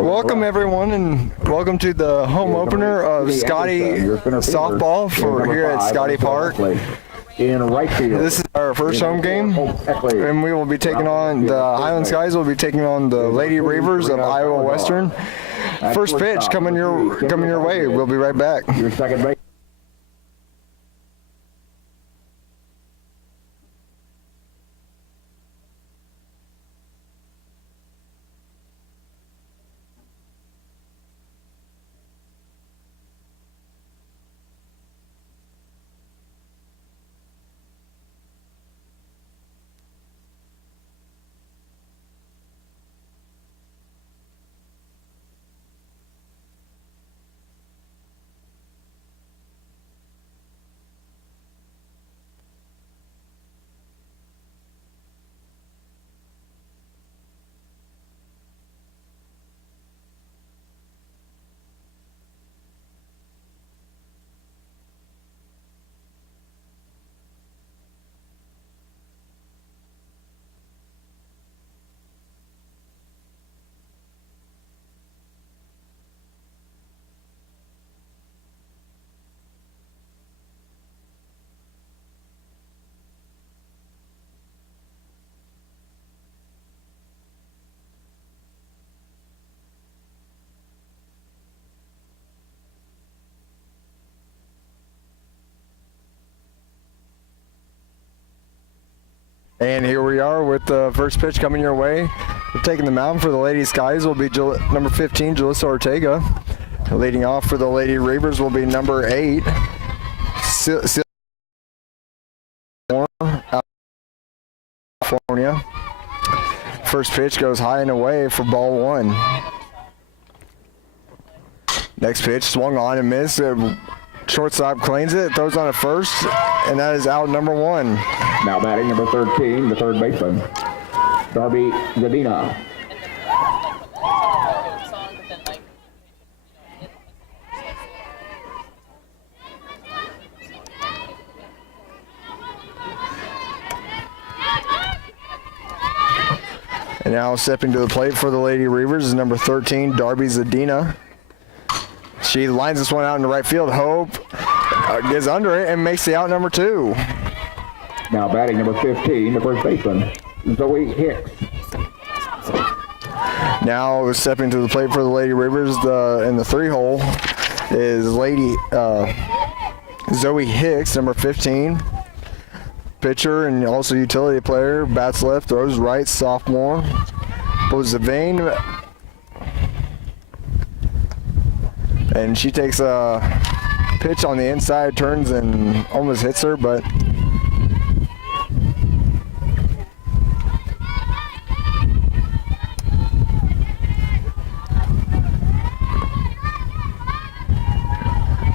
Welcome everyone, and welcome to the home opener of Scotty softball for here at Scotty Park. This is our first home game, and we will be taking on the Highland Skies. Will be taking on the Lady Reavers of Iowa Western. First pitch coming your way. We'll be right back. Your second base. And here we are with the first pitch coming your way. We're taking the mound for the Lady Skies will be number 15, Jalissa Ortega. Leading off for the Lady Reavers will be number 8, California. First pitch goes high and away for ball 1. Next pitch swung on and missed. Shortstop cleans it, throws on a first, and that is out number 1. Now batting number 13, the third baseman, Darby Zadina. And now stepping to the plate for the Lady Reavers is number 13, Darby Zadina. She lines this one out in the right field. Hope gets under it and makes the out number 2. Now batting number 15, the first baseman, Zoe Hicks. Now stepping to the plate for the Lady Reavers in the 3-hole is Zoe Hicks, number 15. Pitcher and also utility player, bats left, throws right, sophomore. Goes the vein. And she takes a pitch on the inside, turns and almost hits her, but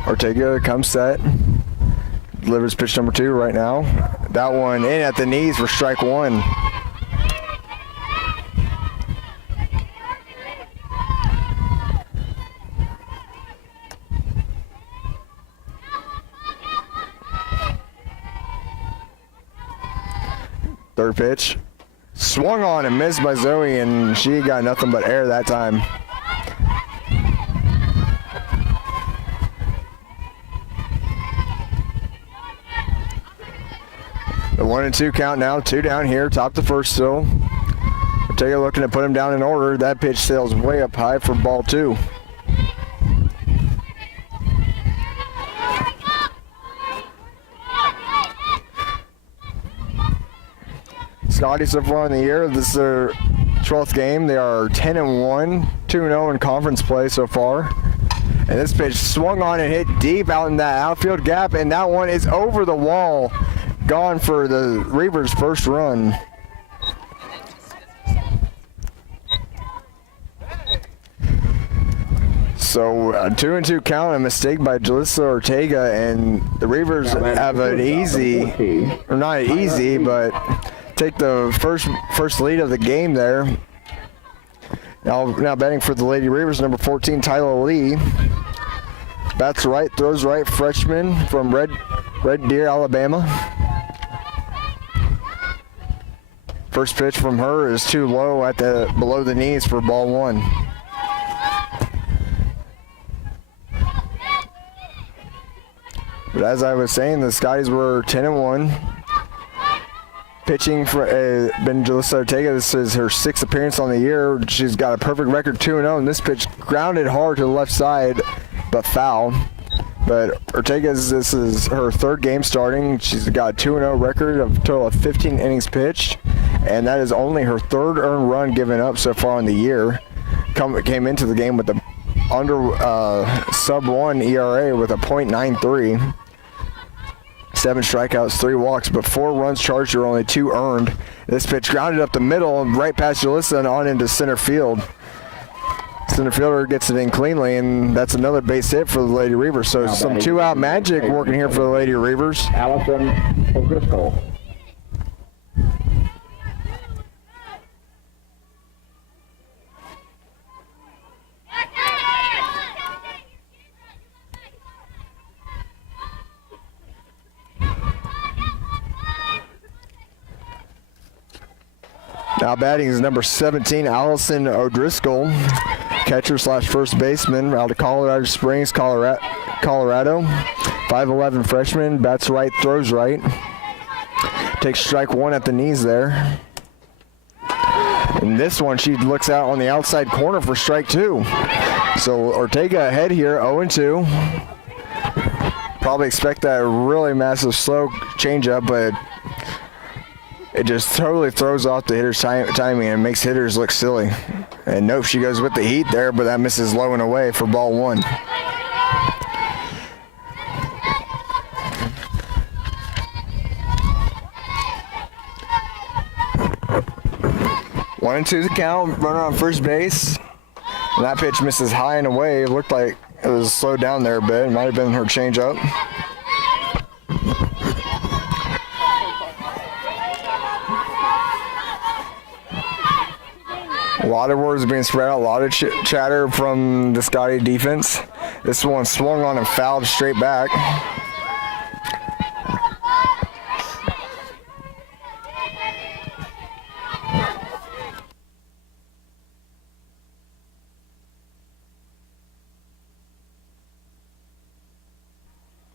Ortega comes set, delivers pitch number 2 right now. That one in at the knees for strike 1. Third pitch, swung on and missed by Zoe, and she got nothing but air that time. The 1-2 count now, 2 down here, top the first still. Ortega looking to put him down in order. That pitch sails way up high for ball 2. Scotty so far in the year, this is their 12th game. They are 10-1, 2-0 in conference play so far. And this pitch swung on and hit deep out in that outfield gap, and that one is over the wall. Gone for the Reavers' first run. So a 2-2 count, a mistake by Jalissa Ortega, and the Reavers have an easy, or not easy, but take the first lead of the game there. Now batting for the Lady Reavers, number 14, Tyler Lee. Bats right, throws right, freshman from Red Deer, Alabama. First pitch from her is too low at below the knees for ball 1. But as I was saying, the Scotties were 10-1. Pitching for Jalissa Ortega, this is her 6th appearance on the year. She's got a perfect record, 2-0, and this pitch grounded hard to the left side, but foul. But Ortega's, this is her 3rd game starting. She's got a 2-0 record of a total of 15 innings pitched, and that is only her 3rd earned run given up so far in the year. Came into the game with a sub-1 ERA with a .93. 7 strikeouts, 3 walks, but 4 runs charged or only 2 earned. This pitch grounded up the middle and right past Jalissa and on into center field. Center fielder gets it in cleanly, and that's another base hit for the Lady Reavers. So some 2-out magic working here for the Lady Reavers. Allison O'Driscoll. Now batting is number 17, Allison O'Driscoll, catcher slash first baseman out of Colorado Springs, Colorado. 5'11" freshman, bats right, throws right. Takes strike 1 at the knees there. And this one, she looks out on the outside corner for strike 2. So Ortega ahead here, 0-2. Probably expect that really massive slow changeup, but it just totally throws off the hitter's timing and makes hitters look silly. And nope, she goes with the heat there, but that misses low and away for ball 1. One and 2 the count, runner on first base. And that pitch misses high and away. It looked like it was slowed down there a bit. It might have been her changeup. A lot of words being spread out, a lot of chatter from the Scotty defense. This one swung on and fouled straight back.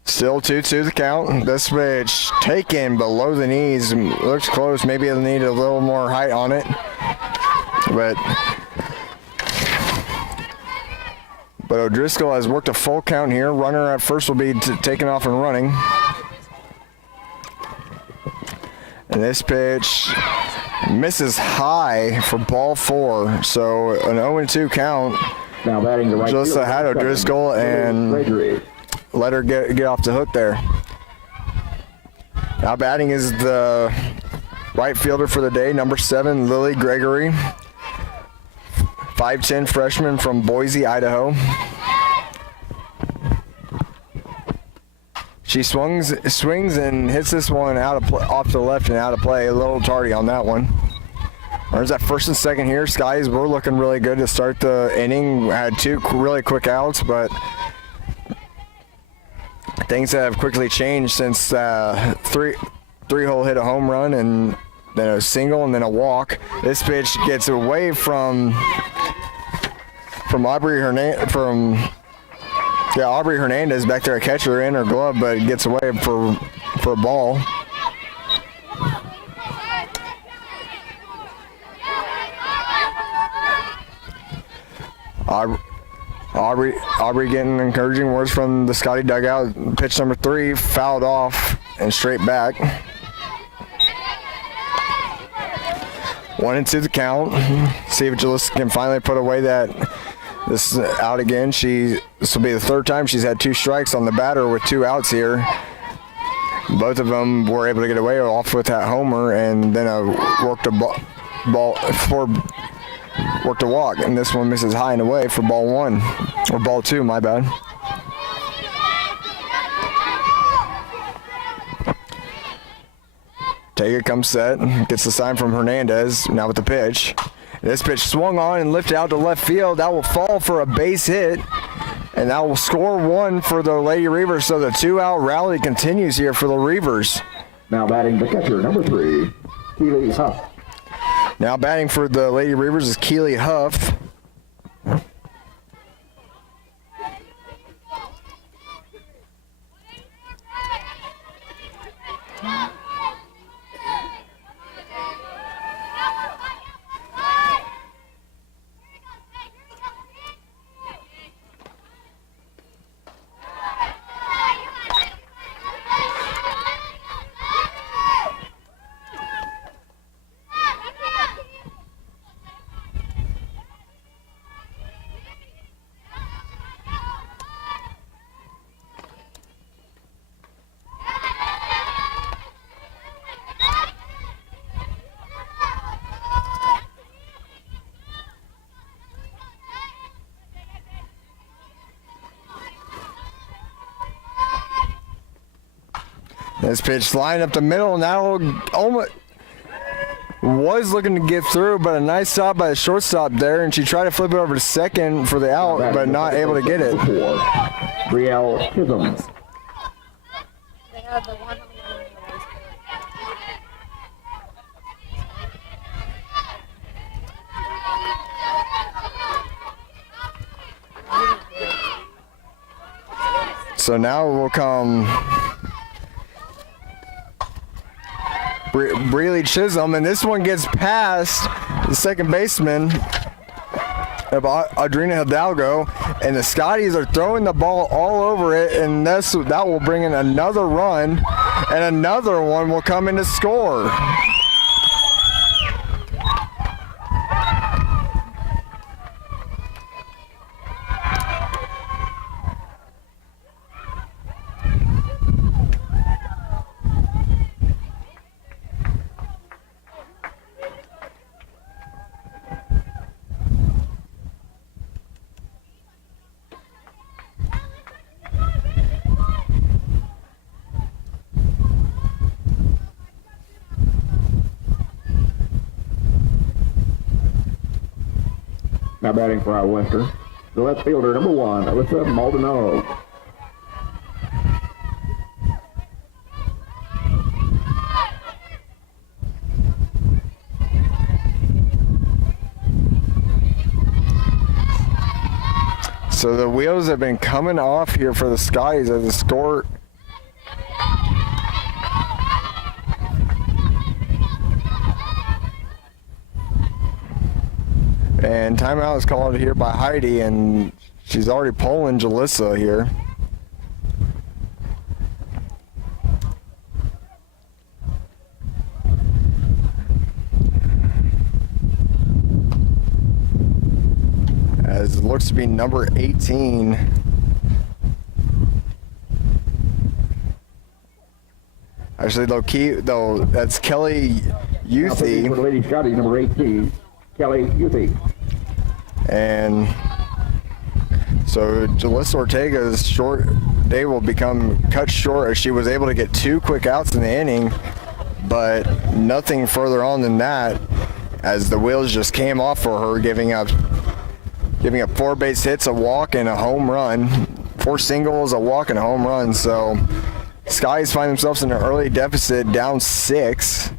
Still 2-2 the count. This pitch taken below the knees. Looks close. Maybe it'll need a little more height on it. But O'Driscoll has worked a full count here. Runner at first will be taken off and running. And this pitch misses high for ball 4. So an 0-2 count. Now batting the right Just field, had O'Driscoll and Gregory. let her get off the hook there. Now batting is the right fielder for the day, number 7, Lily Gregory. 5'10" freshman from Boise, Idaho. She swings and hits this one off to the left and out of play. A little tardy on that one. There's that first and second here. Skies were looking really good to start the inning. Had 2 really quick outs, but things have quickly changed since three-hole hit a home run and then a single and then a walk. This pitch gets away from Aubrey Hernandez back there, a catcher in her glove, but it gets away for a ball. Aubrey getting encouraging words from the Scotty dugout. Pitch number 3 fouled off and straight back. 1-2 the count. See if Jalissa can finally put away that. This is out again. This will be the 3rd time she's had 2 strikes on the batter with 2 outs here. Both of them were able to get away off with that homer and then worked a walk, and this one misses high and away for ball 1, or ball 2, my bad. Tega comes set, gets the sign from Hernandez, now with the pitch. This pitch swung on and lifted out to left field. That will fall for a base hit, and that will score 1 for the Lady Reavers, so the 2-out rally continues here for the Reavers. Now batting the catcher, number 3, Keely Huff. Now batting for the Lady Reavers is Keely Huff. This pitch lined up the middle, and that almost was looking to get through, but a nice stop by the shortstop there, and she tried to flip it over to second for the out, but not able to get it. Brielle Chisholm. They have the one. So now will come Breely Chisholm, and this one gets past the second baseman of Adriana Hidalgo, and the Scotties are throwing the ball all over it, and that will bring in another run, and another one will come in to score. Now batting for our Western, the left fielder, number 1, Alyssa Maldonado. So the wheels have been coming off here for the Scotties as the score. And timeout is called here by Heidi, and she's already pulling Jalissa here. As it looks to be number 18. Actually, though, that's Kelly Youthy. For the Lady Scotties, number 18, Kelly Youthy. And so Jalissa Ortega's short day will become cut short as she was able to get 2 quick outs in the inning, but nothing further on than that, as the wheels just came off for her, giving up 4 base hits, a walk, and a home run. 4 singles, a walk, and a home run. So Skies find themselves in an early deficit, down 6.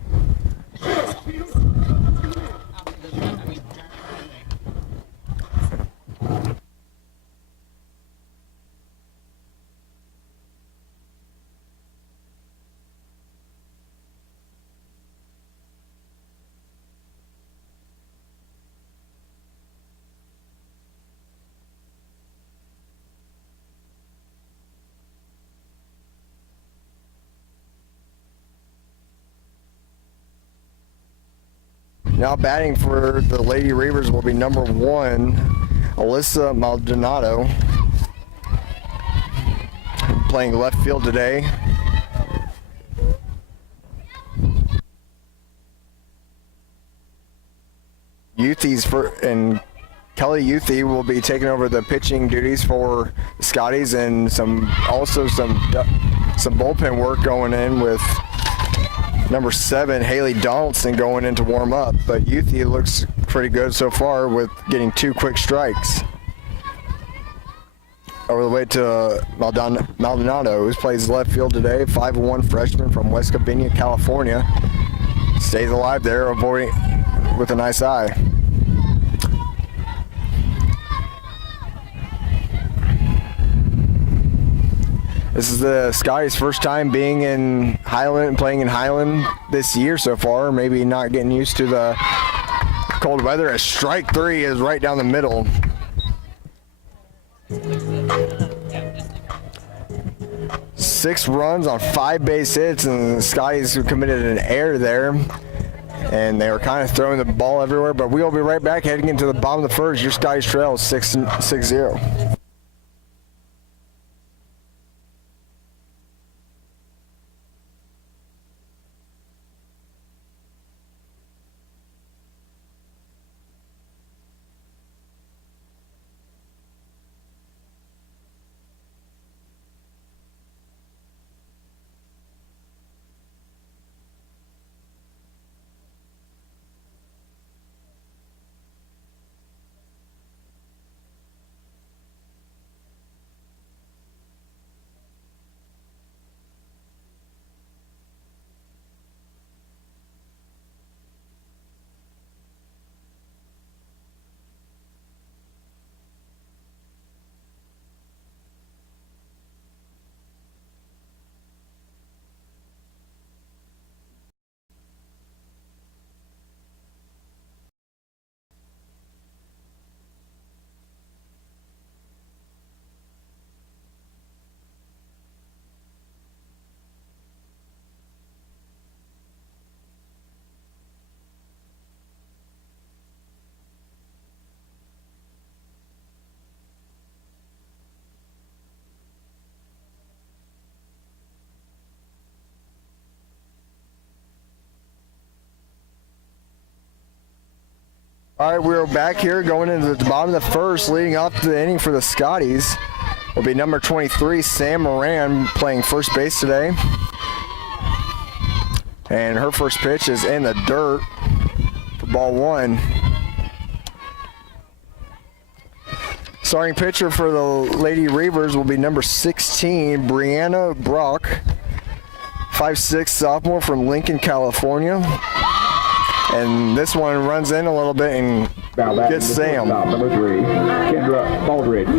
Now batting for the Lady Reavers will be number 1, Alyssa Maldonado, playing left field today. And Kelly Youthy will be taking over the pitching duties for the Scotties, and some bullpen work going in with number 7, Haley Donaldson, going in to warm up. But Youthy looks pretty good so far with getting 2 quick strikes. Over the way to Maldonado, who plays left field today, 5'1" freshman from West Covina, California. Stays alive there, avoiding with a nice eye. This is the Sky's first time being in Highland, playing in Highland this year so far. Maybe not getting used to the cold weather, as strike 3 is right down the middle. Six runs on 5 base hits, and the Scotties committed an error there. And they were kind of throwing the ball everywhere, but we will be right back heading into the bottom of the first. Your Scotties trail is 6-0. All right, we're back here going into the bottom of the first, leading off the inning for the Scotties. Will be number 23, Sam Moran, playing first base today. And her first pitch is in the dirt for ball one. Starting pitcher for the Lady Reavers will be number 16, Brianna Brock, 5'6" sophomore from Lincoln, California. And this one runs in a little bit and gets Sam. Number 3, Kendra Baldridge.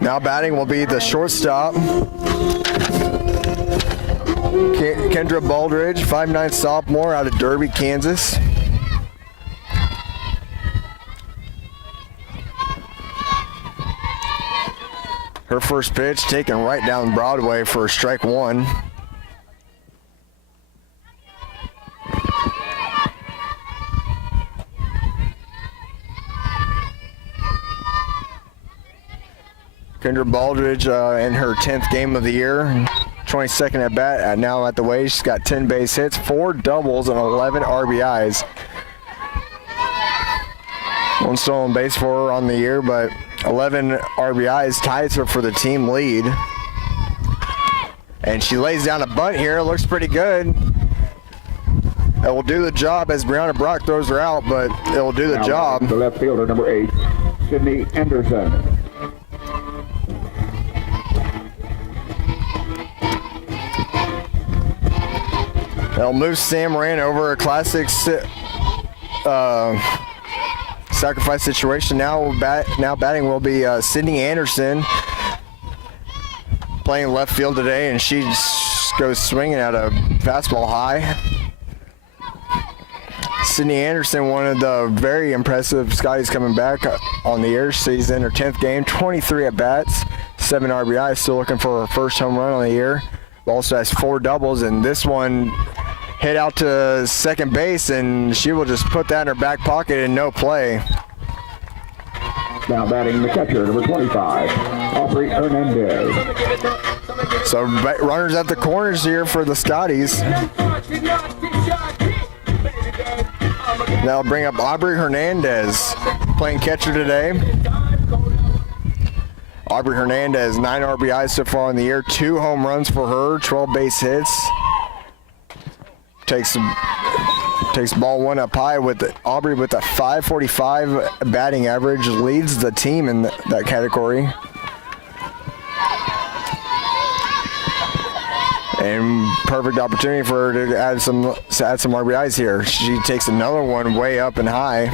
Now batting will be the shortstop, Kendra Baldridge, 5'9" sophomore out of Derby, Kansas. Her first pitch taken right down Broadway for strike one. Kendra Baldridge in her 10th game of the year, 22nd at bat, now at the way. She's got 10 base hits, 4 doubles, and 11 RBIs. One stolen base for her on the year, but 11 RBIs ties her for the team lead. And she lays down a bunt here. Looks pretty good. It will do the job as Brianna Brock throws her out, but it will do the job. The left fielder, number 8, Cydney Anderson. They'll move Sam Moran over a classic sacrifice situation. Now batting will be Cydney Anderson, playing left field today, and she goes swinging at a fastball high. Cydney Anderson, one of the very impressive Scotties coming back on the year. She's in her 10th game, 23 at bats, 7 RBIs, still looking for her first home run on the year. Also has 4 doubles, and this one hit out to second base, and she will just put that in her back pocket and no play. Now batting the catcher, number 25, Aubrey Hernandez. So runners at the corners here for the Scotties. Now bring up Aubrey Hernandez, playing catcher today. Aubrey Hernandez, 9 RBIs so far in the year, 2 home runs for her, 12 base hits. Takes ball one up high with Aubrey with a 545 batting average, leads the team in that category. And perfect opportunity for her to add some RBIs here. She takes another one way up and high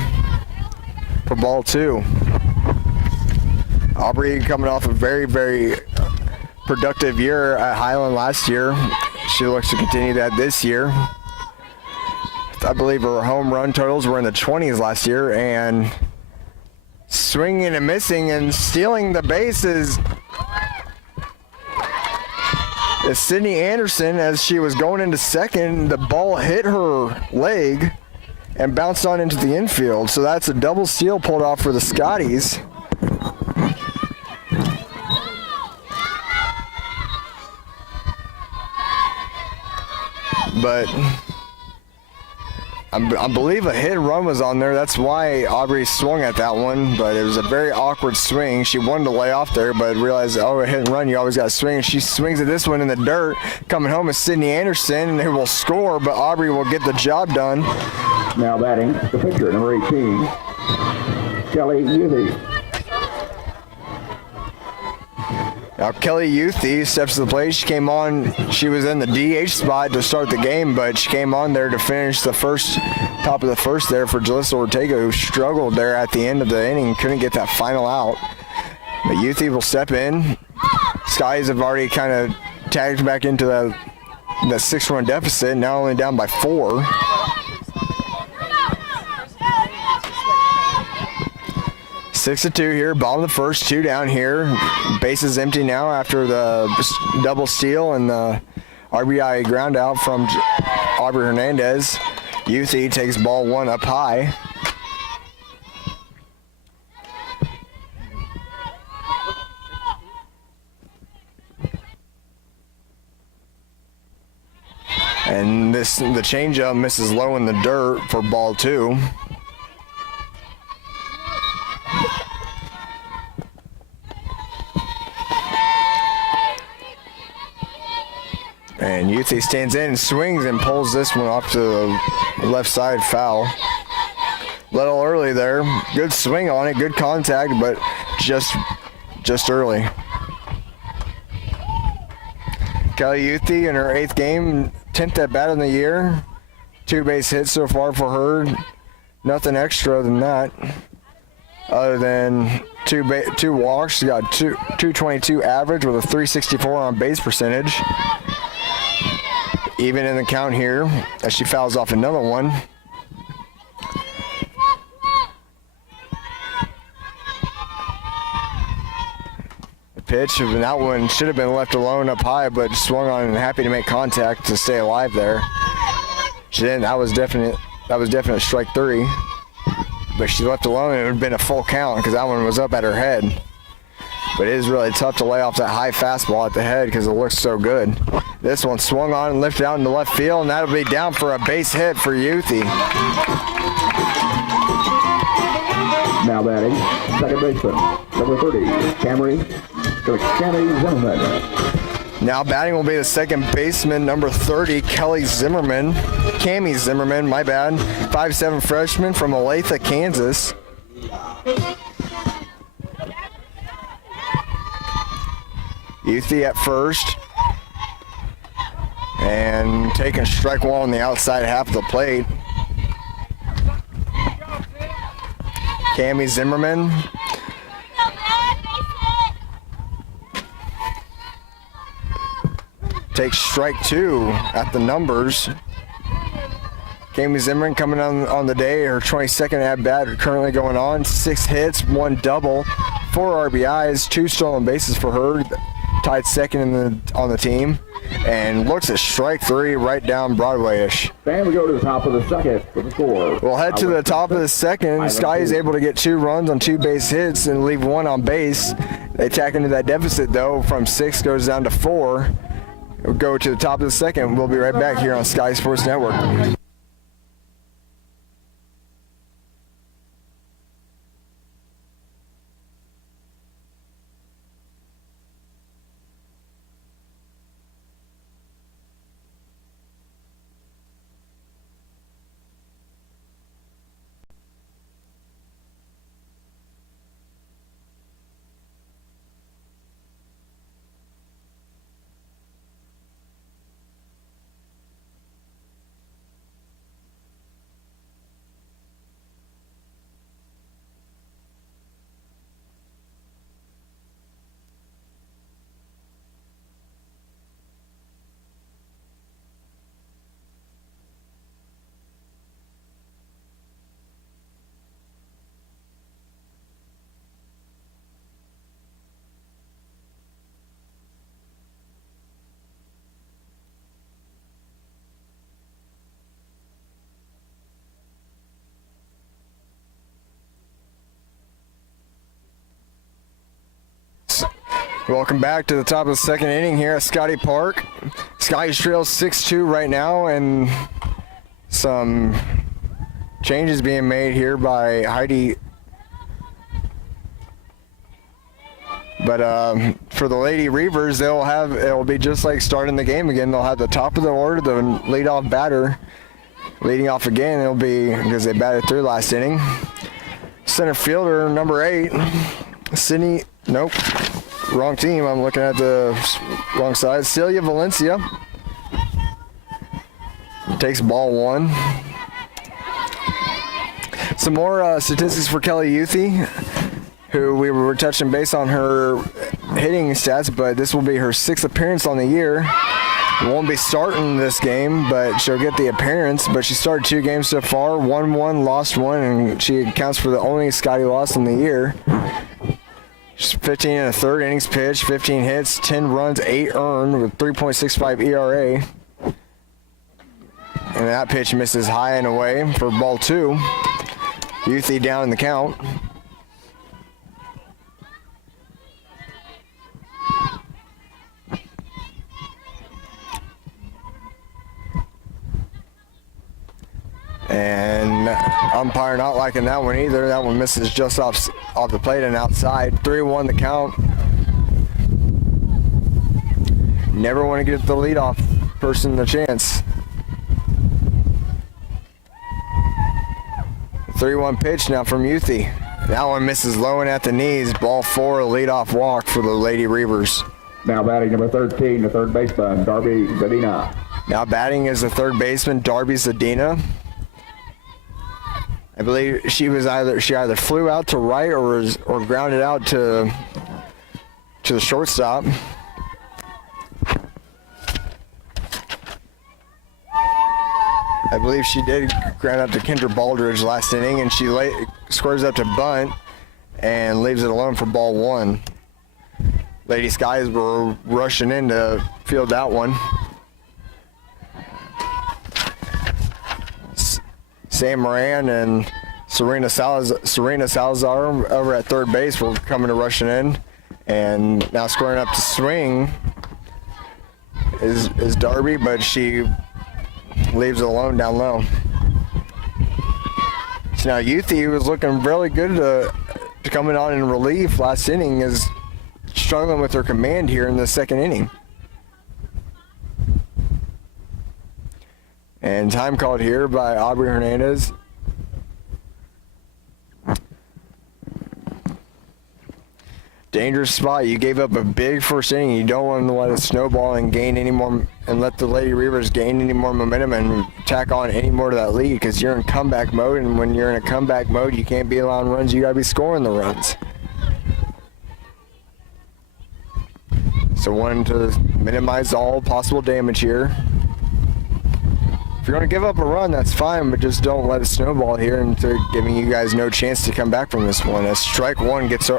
for ball 2. Aubrey coming off a very, very productive year at Highland last year. She looks to continue that this year. I believe her home run totals were in the 20s last year, and swinging and missing and stealing the bases is Cydney Anderson. As she was going into second, the ball hit her leg and bounced on into the infield. So that's a double steal pulled off for the Scotties. But I believe a hit and run was on there. That's why Aubrey swung at that one, but it was a very awkward swing. She wanted to lay off there, but realized, oh, a hit and run, you always got to swing. She swings at this one in the dirt. Coming home is Cydney Anderson, who will score, but Aubrey will get the job done. Now batting the pitcher, number 18, Kelly Uthey. Now Kelly Uthey steps to the plate. She came on, she was in the DH spot to start the game, but she came on there to finish the top of the first there for Jalissa Ortega, who struggled there at the end of the inning, couldn't get that final out. But Uthey will step in. Skies have already kind of tagged back into the 6-run deficit, now only down by 4. Six to 2 here, bottom of the first, 2 down here. Bases empty now after the double steal and the RBI ground out from Aubrey Hernandez. Uthey takes ball 1 up high. And the changeup misses low in the dirt for ball 2. And Youthie stands in and swings and pulls this one off to the left side, foul. Little early there. Good swing on it, good contact, but just early. Kelly Youthie in her 8th game, 10th at bat in the year. 2 base hits so far for her. Nothing extra than that. Other than two walks, she got 222 average with a 364 on base percentage. Even in the count here as she fouls off another one. The pitch, and that one should have been left alone up high, but swung on and happy to make contact to stay alive there. She didn't. That was definite strike 3. But she left alone and it would have been a full count because that one was up at her head. But it is really tough to lay off that high fastball at the head because it looks so good. This one swung on and lifted out into left field, and that'll be down for a base hit for Youthie. Now batting, second baseman, number 30, Cydney Zimmerman. Now batting will be the second baseman, number 30, Cami Zimmerman, my bad. 5'7" freshman from Olathe, Kansas. Youthie at first. And taking strike 1 on the outside half of the plate. Cami Zimmerman. Takes strike 2 at the numbers. Cami Zimmerman coming on the day, her 22nd at bat currently going on. 6 hits, 1 double, 4 RBIs, 2 stolen bases for her. Tied second on the team. And looks at strike 3 right down Broadway-ish. And we go to the top of the second for the score. We'll head to the top of the second. Sky is able to get 2 runs on 2 base hits and leave 1 on base. They tack into that deficit though. From 6 goes down to 4. We'll go to the top of the second. We'll be right back here on Sky Sports Network. Welcome back to the top of the second inning here at Scotty Park. Sky trails 6-2 right now, and some changes being made here by Heidi. But for the Lady Reavers, it'll be just like starting the game again. They'll have the top of the order, the leadoff batter leading off again. It'll be because they batted through last inning. Center fielder number 8, Cydney. Nope. Wrong team. I'm looking at the wrong side. Celia Valencia takes ball 1. Some more statistics for Kelly Youthie, who we were touching base on her hitting stats, but this will be her 6th appearance on the year. Won't be starting this game, but she'll get the appearance. But she started 2 games so far, won 1, lost 1, and she accounts for the only Scotty loss in the year. She's 15 and a third innings pitched, 15 hits, 10 runs, 8 earned with 3.65 ERA. And that pitch misses high and away for ball 2. Youthie down in the count. And umpire not liking that one either. That one misses just off the plate and outside. 3-1 the count. Never want to get the leadoff person the chance. 3-1 pitch now from Youthy. That one misses low and at the knees. Ball 4, leadoff walk for the Lady Reavers. Now batting number 13, the third baseman, Darby Zadina. Now batting is the third baseman, Darby Zadina. I believe she either flew out to right or grounded out to the shortstop. I believe she did ground out to Kendra Baldridge last inning, and she squares up to bunt and leaves it alone for ball 1. Lady Skies were rushing in to field that one. Sam Moran and Serena Salazar over at third base were coming to rushing in, and now squaring up to swing is Darby, but she leaves it alone down low. So now Youthy was looking really good to coming on in relief last inning, is struggling with her command here in the second inning. And time called here by Aubrey Hernandez. Dangerous spot. You gave up a big first inning. You don't want to let it snowball and gain any more, and let the Lady Reavers gain any more momentum and tack on any more to that lead, because you're in comeback mode, and when you're in a comeback mode, you can't be allowing runs. You got to be scoring the runs. So wanting to minimize all possible damage here. If you're going to give up a run, that's fine, but just don't let it snowball here into giving you guys no chance to come back from this one. As strike 1 gets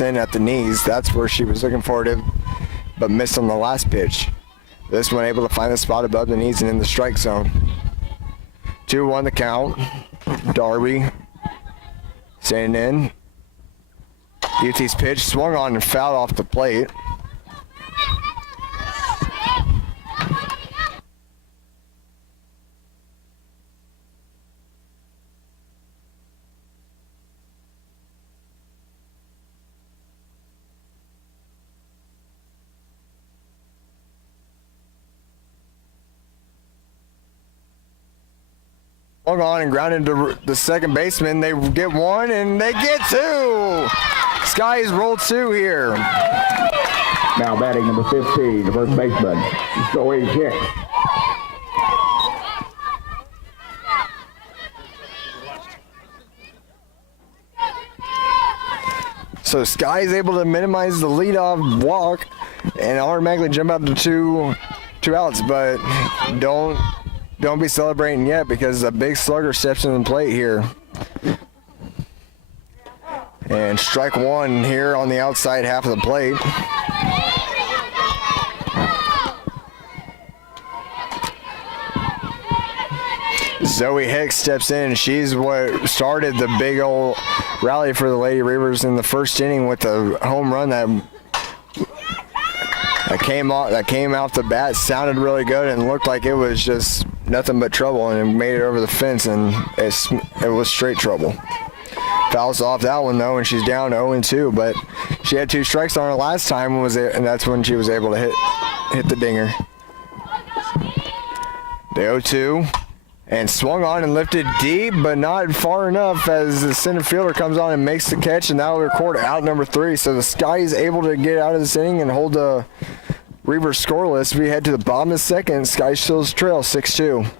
in at the knees, that's where she was looking for it, but missed on the last pitch. This one able to find the spot above the knees and in the strike zone. 2-1 the count. Darby standing in. Youthy's pitch swung on and fouled off the plate. Swung on and grounded to the second baseman. They get one and they get 2. Skies roll 2 here. Now batting number 15, the first baseman, Zoe Hicks. So Sky's able to minimize the leadoff walk and automatically jump out to two outs, but don't be celebrating yet, because a big slugger steps in the plate here. And strike 1 here on the outside half of the plate. Zoe Hicks steps in. She's what started the big old rally for the Lady Reavers in the first inning with a home run that came out the bat, sounded really good, and looked like it was just nothing but trouble, and it made it over the fence, and it was straight trouble. Fouls off that one though, and she's down 0-2, but she had 2 strikes on her last time, and that's when she was able to hit the dinger. The 0-2, and swung on and lifted deep, but not far enough, as the center fielder comes on and makes the catch, and that'll record out number 3. So the Sky is able to get out of this inning and hold the Reavers scoreless. We head to the bottom of the second. Sky Stills trail 6-2.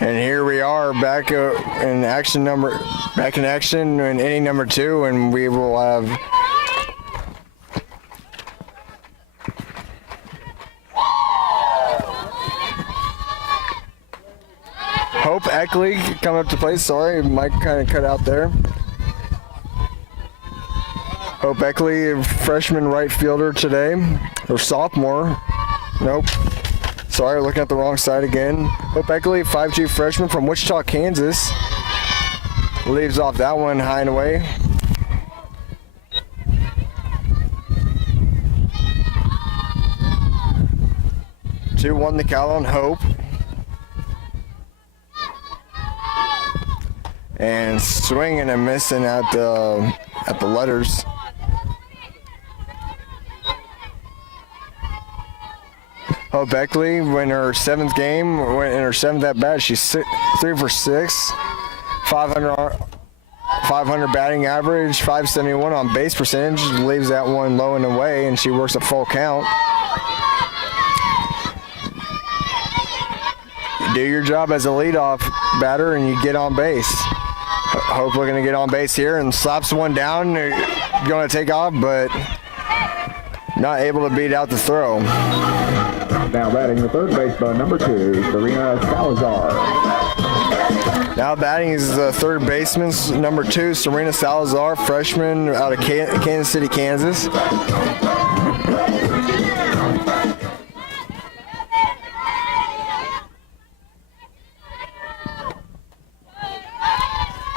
And here we are back in action in inning number 2, and we will have Hope Eckley coming up to play. Sorry, Mike kind of cut out there. Hope Eckley, freshman right fielder today, or sophomore. Nope. Sorry, looking at the wrong side again. Hope Eckley, 5'2" freshman from Wichita, Kansas. Leaves off that one high and away. Two, 1 the count on Hope. And swinging and missing at the letters. Hope Eckley, when her 7th game, went in her 7th at bat, she's 3 for 6, 500 batting average, 571 on base percentage, leaves that one low and away, and she works a full count. You do your job as a leadoff batter, and you get on base. Hope looking to get on base here and slaps one down. Going to take off, but not able to beat out the throw. Now batting the third baseman, number 2, Serena Salazar. Now batting is the third baseman, number 2, Serena Salazar, freshman out of Kansas City, Kansas.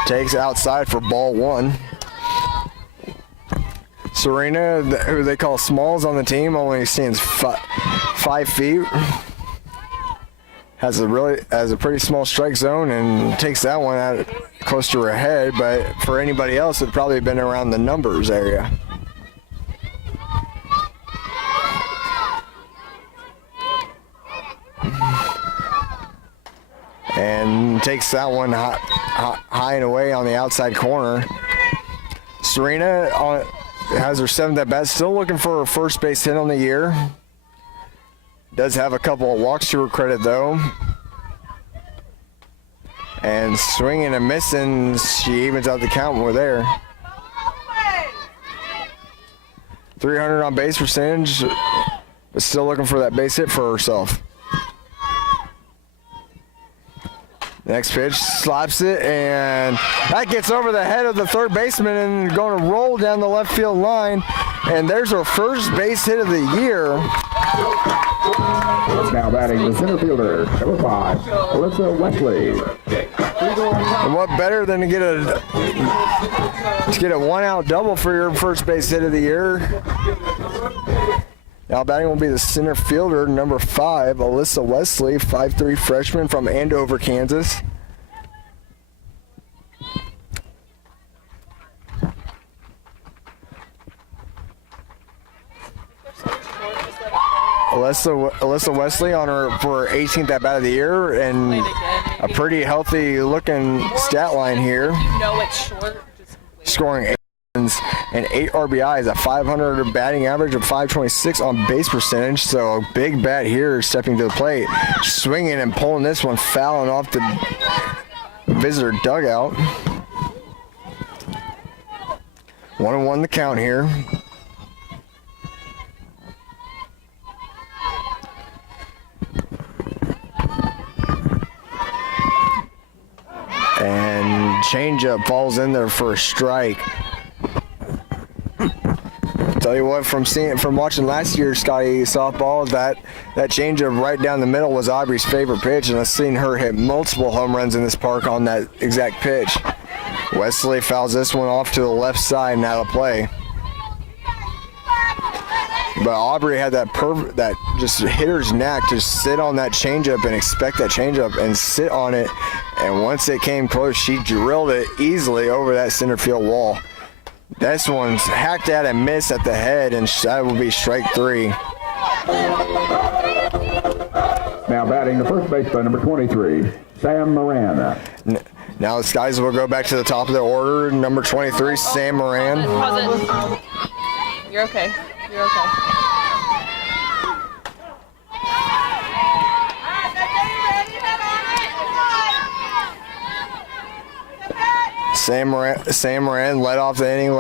Takes outside for ball 1. Serena, who they call Smalls on the team, only stands 5 feet. Has a pretty small strike zone and takes that one out close to her head. But for anybody else, it'd probably been around the numbers area. And takes that one high and away on the outside corner. Serena has her 7th at bat, still looking for her first base hit on the year. Does have a couple of walks to her credit though. And swinging and missing, she evens out the count when we're there. 300 on base percentage, but still looking for that base hit for herself. Next pitch, slaps it, and that gets over the head of the third baseman and going to roll down the left field line. And there's her first base hit of the year. Now batting the center fielder, number 5, Alyssa Wesley. And what better than to get a 1-out double for your first base hit of the year? Now batting will be the center fielder, number 5, Alyssa Wesley, 5'3" freshman from Andover, Kansas. Alyssa Wesley on for her 18th at bat of the year, and a pretty healthy looking stat line here. It's short. Scoring 8 runs and 8 RBIs, a 500 batting average of 526 on base percentage. So a big bat here, stepping to the plate, swinging and pulling this one, fouling off the visitor dugout. 1-1 the count here. And changeup falls in there for a strike. Tell you what, from watching last year's Scotty softball, that changeup right down the middle was Aubrey's favorite pitch, and I've seen her hit multiple home runs in this park on that exact pitch. Wesley fouls this one off to the left side and out of play. But Aubrey had that just hitter's knack to sit on that changeup and expect that changeup and sit on it. And once it came close, she drilled it easily over that center field wall. This one's hacked at and missed at the head, and that will be strike 3. Now batting the first baseman, number 23, Sam Moran. Now the Skies will go back to the top of the order. Number 23, Sam Moran. Pause it. You're okay. You're okay. Sam Moran led off the inning.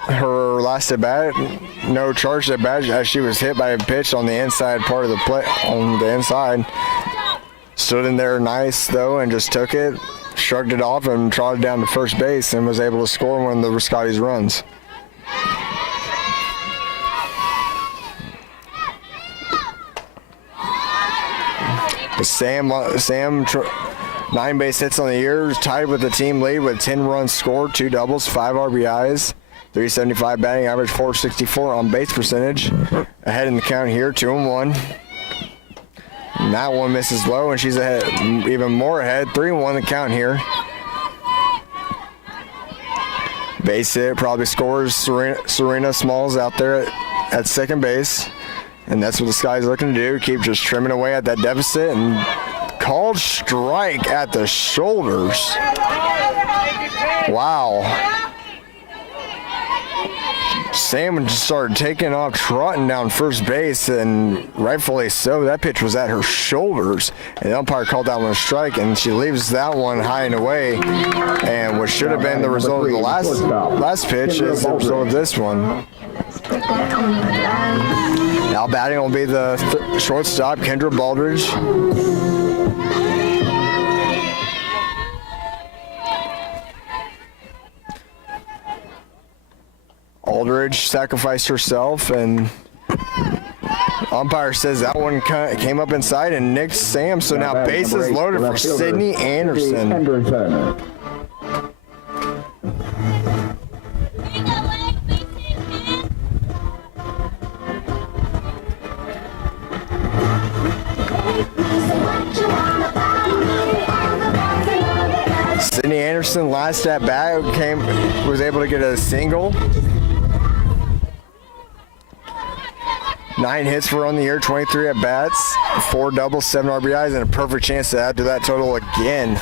Her last at bat, no charge at bat as she was hit by a pitch on the inside part of the play. On the inside, stood in there nice though and just took it, shrugged it off, and trotted down to first base and was able to score one of the Scotty's runs. Sam 9 base hits on the year, tied with the team lead with 10 runs scored, 2 doubles, 5 RBIs, 375 batting average, 464 on base percentage. Ahead in the count here, 2-1. And that one misses low, and she's ahead, even more ahead, 3-1 the count here. Base hit probably scores Serena Smalls out there at second base. And that's what the Sky's looking to do, keep just trimming away at that deficit, and called strike at the shoulders. Wow. Sam just started taking off, trotting down first base, and rightfully so. That pitch was at her shoulders, and the umpire called that one a strike, and she leaves that one high and away. And what should have been the result of the last pitch is the result of this one. Now batting will be the shortstop, Kendra Baldridge. Aldridge sacrificed herself, and umpire says that one came up inside and nicked Sam. So now bases loaded for Cydney Anderson. Cydney Anderson last at bat was able to get a single. 9 hits for on the year, 23 at bats, 4 doubles, 7 RBIs, and a perfect chance to add to that total again.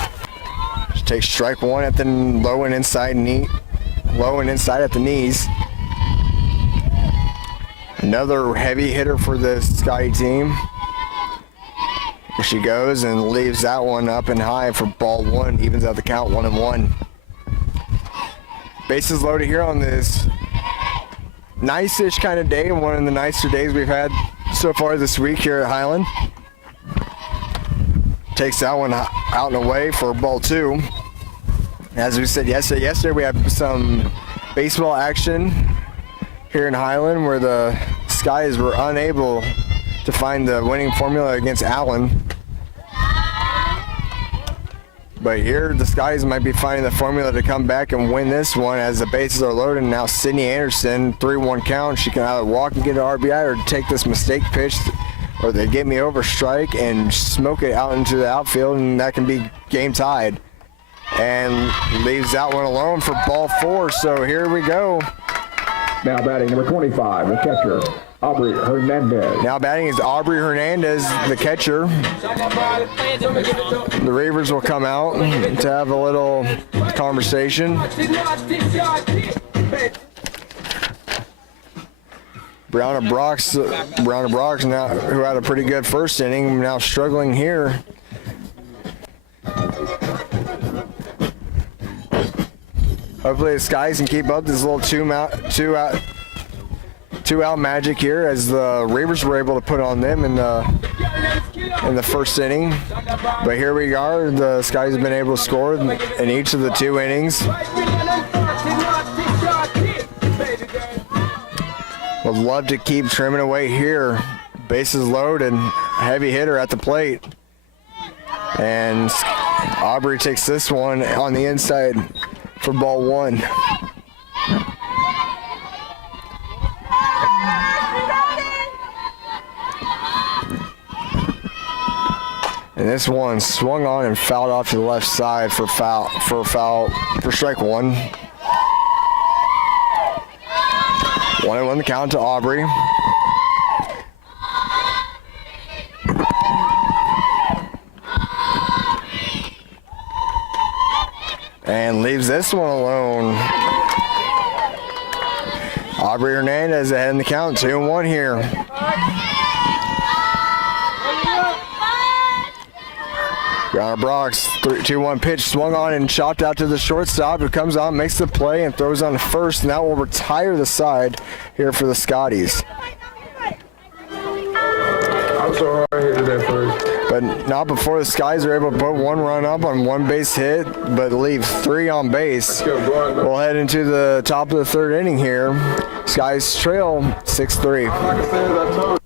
She takes strike one at the low and inside at the knees. Another heavy hitter for the Scotty team. Here she goes and leaves that one up and high for ball one, evens out the count, 1-1. Bases loaded here on this nice-ish kind of day, one of the nicer days we've had so far this week here at Highland. Takes that one out and away for ball 2. As we said yesterday we had some baseball action here in Highland where the Skies were unable to find the winning formula against Allen. But here, the Skies might be finding the formula to come back and win this one as the bases are loaded. And now Cydney Anderson, 3-1 count. She can either walk and get an RBI or take this mistake pitch, or they get me over strike and smoke it out into the outfield, and that can be game tied. And leaves that one alone for ball 4. So here we go. Now batting number 25, the catcher, Aubrey Hernandez. Now batting is Aubrey Hernandez, the catcher. The Reavers will come out to have a little conversation. Brianna Brox now, who had a pretty good first inning, now struggling here. Hopefully the Skies can keep up this little two-out magic here, as the Reavers were able to put on them in the first inning. But here we are. The Skies have been able to score in each of the 2 innings. Would love to keep trimming away here. Bases loaded, heavy hitter at the plate. And Aubrey takes this one on the inside for ball 1. And this one swung on and fouled off to the left side for strike 1. 1-1 the count to Aubrey. And leaves this one alone. Aubrey Hernandez ahead in the count, 2-1 here. Connor Brock's 3-2-1 pitch swung on and chopped out to the shortstop, who comes on, makes the play, and throws on first, and that will retire the side here for the Scotties. I'm so hard here today first. But not before the Skies are able to put one run up on one base hit, but leave 3 on base. We'll head into the top of the 3rd inning here. Skies trail 6-3. Like I said, I told you.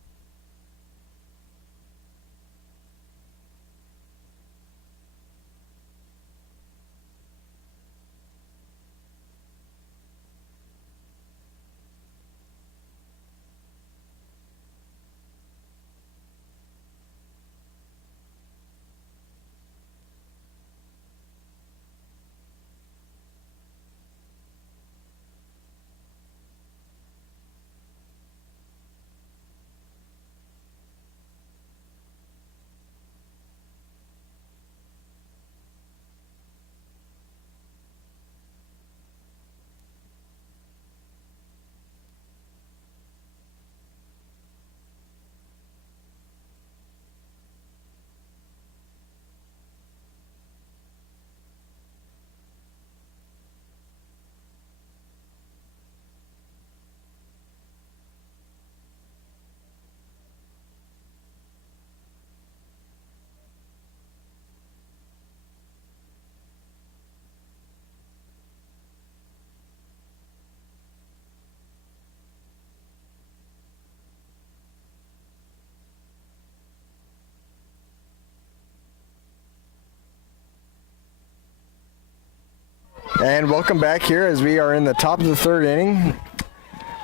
And welcome back here as we are in the top of the 3rd inning.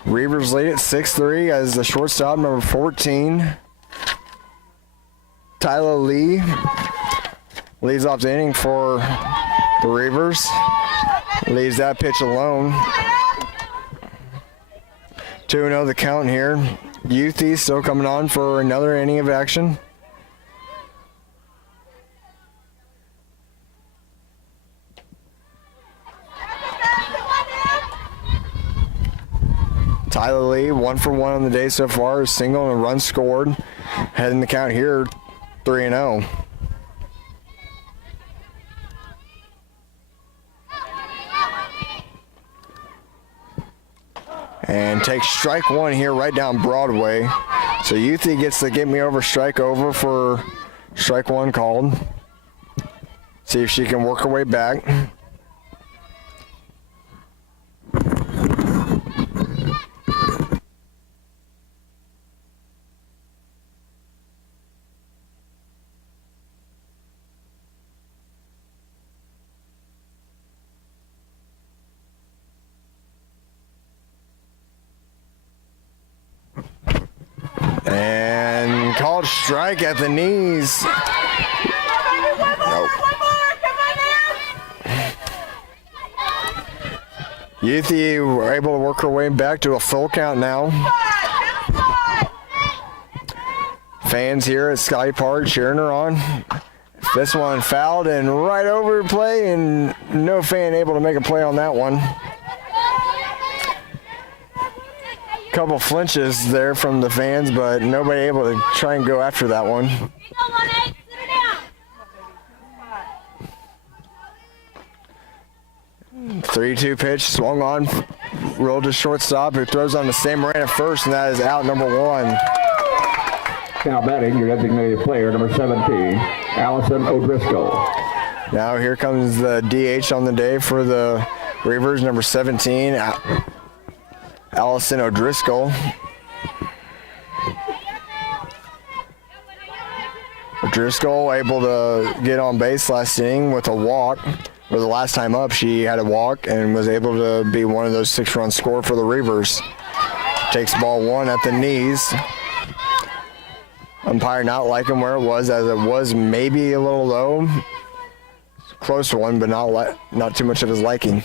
Reavers lead at 6-3 as the shortstop, number 14, Tyler Lee, leads off the inning for the Reavers. Leaves that pitch alone. 2-0 the count here. Youthy still coming on for another inning of action. Tyler Lee, 1 for 1 on the day so far, a single and a run scored. Heading the count here, 3-0. And takes strike 1 here right down Broadway. So Youthy gets the get me over strike over for strike 1 called. See if she can work her way back. And called strike at the knees. Nope. Youthy were able to work her way back to a full count now. Fans here at Sky Park cheering her on. This one fouled and right over play, and no fan able to make a play on that one. Couple flinches there from the fans, but nobody able to try and go after that one. 3-2 pitch, swung on, rolled to shortstop, who throws on the same run at first, and that is out number 1. Now batting, your designated player, number 17, Allison O'Driscoll. Now here comes the DH on the day for the Reavers, number 17, Allison O'Driscoll. O'Driscoll able to get on base last inning with a walk. Or the last time up, she had a walk and was able to be one of those 6-run score for the Reavers. Takes ball 1 at the knees. Umpire not liking where it was, as it was maybe a little low. Close one, but not too much of his liking.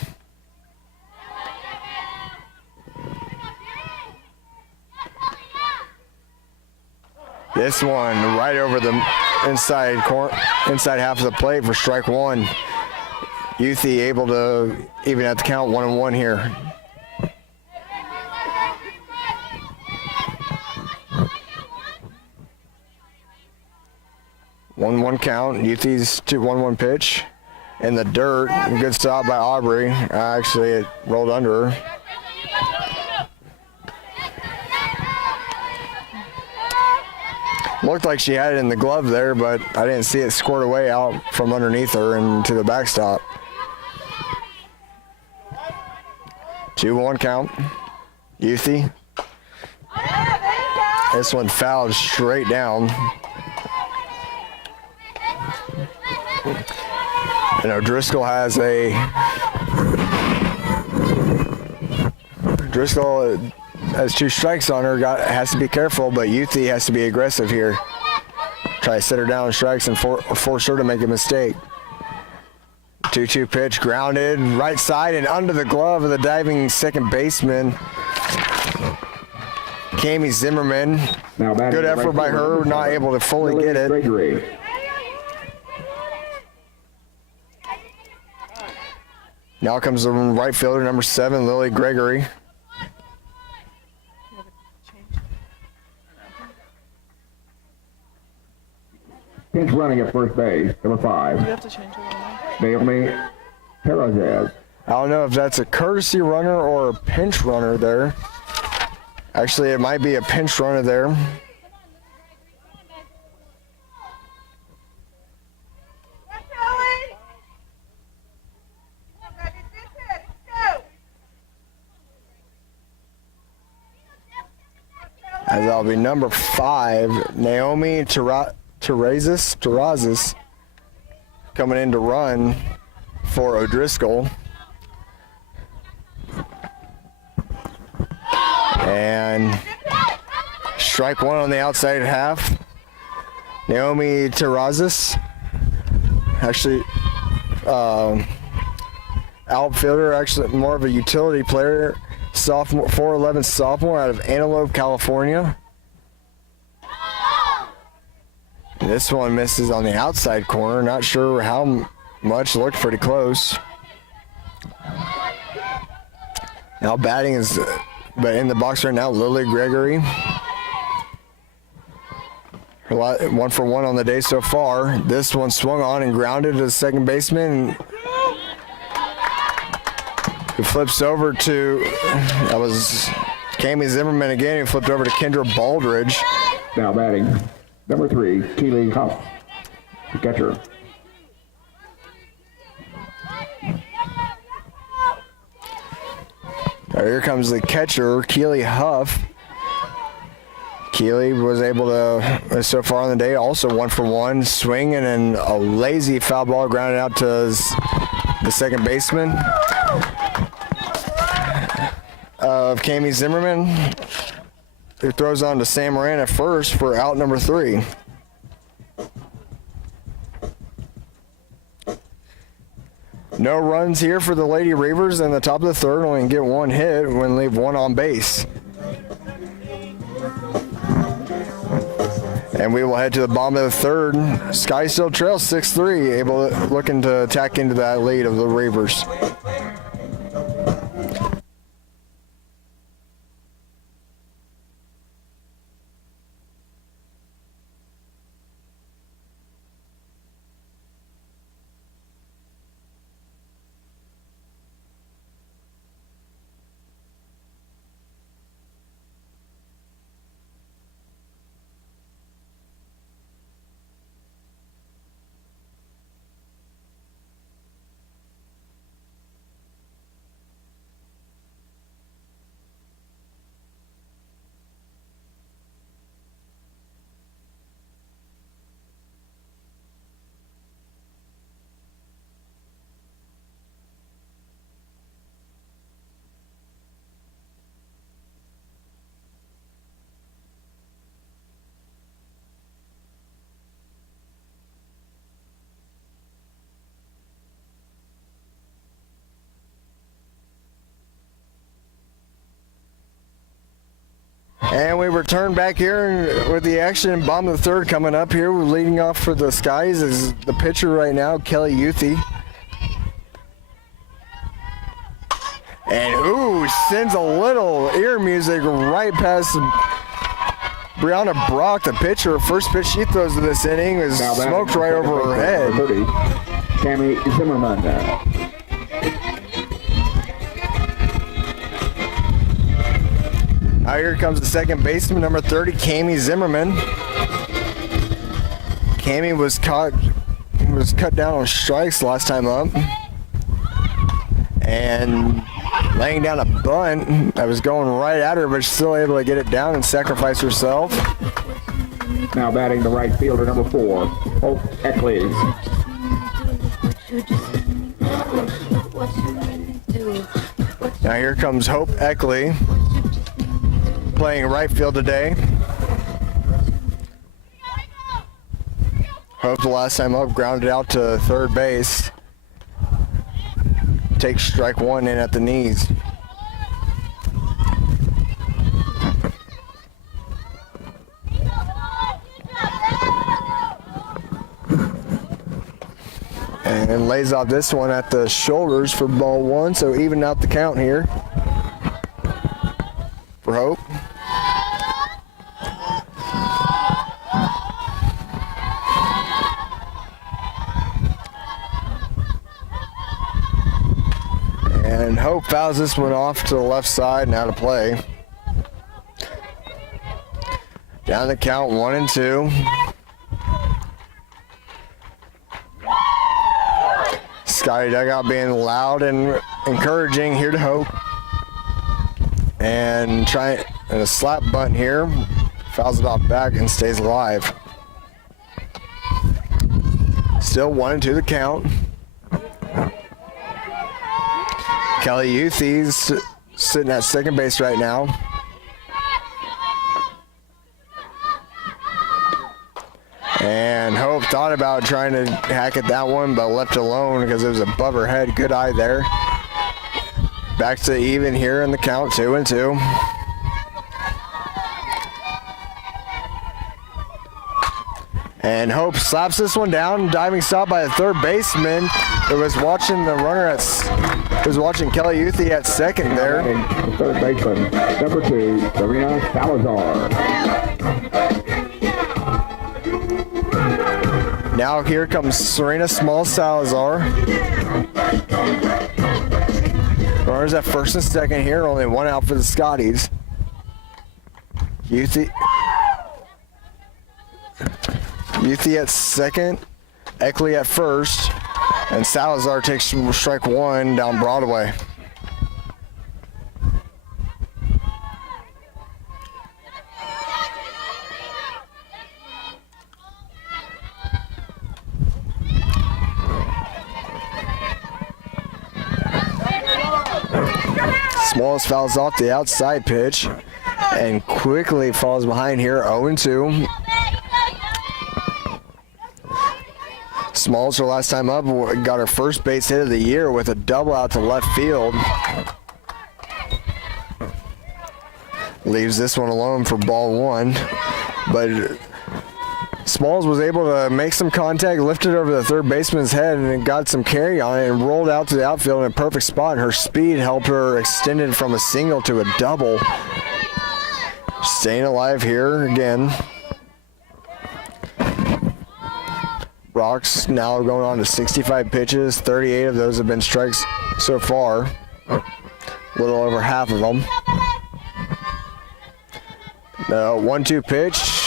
This one right over the inside half of the plate for strike 1. Youthy able to even at the count 1-1 here. 1-1 count. Youthy's 2-1-1 pitch. In the dirt. Good stop by Aubrey. Actually, it rolled under her. Looked like she had it in the glove there, but I didn't see it squirt away out from underneath her and to the backstop. 2-1 count. Youthy. This one fouled straight down. And O'Driscoll has O'Driscoll has 2 strikes on her, has to be careful, but Youthy has to be aggressive here. Try to sit her down in strikes and force her to make a mistake. 2-2 pitch, grounded, right side and under the glove of the diving second baseman, Cami Zimmerman. Good effort by her, not able to fully get it. Gregory. Now comes the right fielder, number 7, Lily Gregory. Pinch running at first base, number 5. You have to change it on that. Naomi Perez. I don't know if that's a courtesy runner or a pinch runner there. Actually, it might be a pinch runner there. As that'll be number 5, Naomi Terrazas coming in to run for O'Driscoll. And strike 1 on the outside half. Naomi Terrazas, actually outfielder, actually more of a utility player. Sophomore, 4'11" sophomore out of Antelope, California. This one misses on the outside corner. Not sure how much. Looked pretty close. Now batting is, but in the box right now, Lily Gregory. 1 for 1 on the day so far. This one swung on and grounded to the second baseman. Who flips over to, that was Cami Zimmerman again, who flipped over to Kendra Baldridge. Now batting, number 3, Keely Huff, the catcher. Here comes the catcher, Keely Huff. Keely was able to, so far on the day, also 1 for 1, swinging and a lazy foul ball grounded out to the second baseman of Cami Zimmerman, who throws on to Sam Moran at first for out number 3. No runs here for the Lady Reavers in the top of the third. Only get 1 hit when leave 1 on base. And we will head to the bottom of the third. Sky still trails 6-3, looking to attack into that lead of the Reavers. And we return back here with the action. Bottom of the third coming up here. We're leading off for the Skies is the pitcher right now, Kelly Youthy. And ooh, sends a little ear music right past Brianna Brock, the pitcher, first pitch she throws to this inning is Now batting smoked right second over her baseman, head. number 30, Tammy Zimmerman. Now here comes the second baseman, number 30, Cami Zimmerman. Cami was cut down on strikes last time up, and laying down a bunt that was going right at her, but she's still able to get it down and sacrifice herself. Now batting the right fielder, number 4, Hope Eckley. Now here comes Hope Eckley, playing right field today. Hope the last time up grounded out to third base. Takes strike one in at the knees. And lays off this one at the shoulders for ball one, so even out the count here for Hope. And Hope fouls this one off to the left side and out of play. Down the count, 1-2. Scotty dugout being loud and encouraging here to Hope. And trying a slap bunt here. Fouls it off back and stays alive. Still 1-2 the count. Kelly Youthy's sitting at second base right now. And Hope thought about trying to hack at that one, but left alone because it was above her head. Good eye there. Back to even here in the count, 2-2. And Hope slaps this one down. Diving stop by the third baseman. It was watching the runner watching Kelly Youthy at second there. The third baseman, number 2, Serena Salazar. Now here comes Serena Small Salazar. Runners at first and second here, only one out for the Scotties. Youthy at second, Eckley at first, and Salazar takes strike one down Broadway. Smalls fouls off the outside pitch and quickly falls behind here, 0-2. Smalls, her last time up, got her first base hit of the year with a double out to left field. Leaves this one alone for ball one, but Smalls was able to make some contact, lifted over the third baseman's head, and got some carry on it and rolled out to the outfield in a perfect spot. Her speed helped her extend it from a single to a double. Staying alive here again. Brock's now going on to 65 pitches. 38 of those have been strikes so far. A little over half of them. The 1-2 pitch.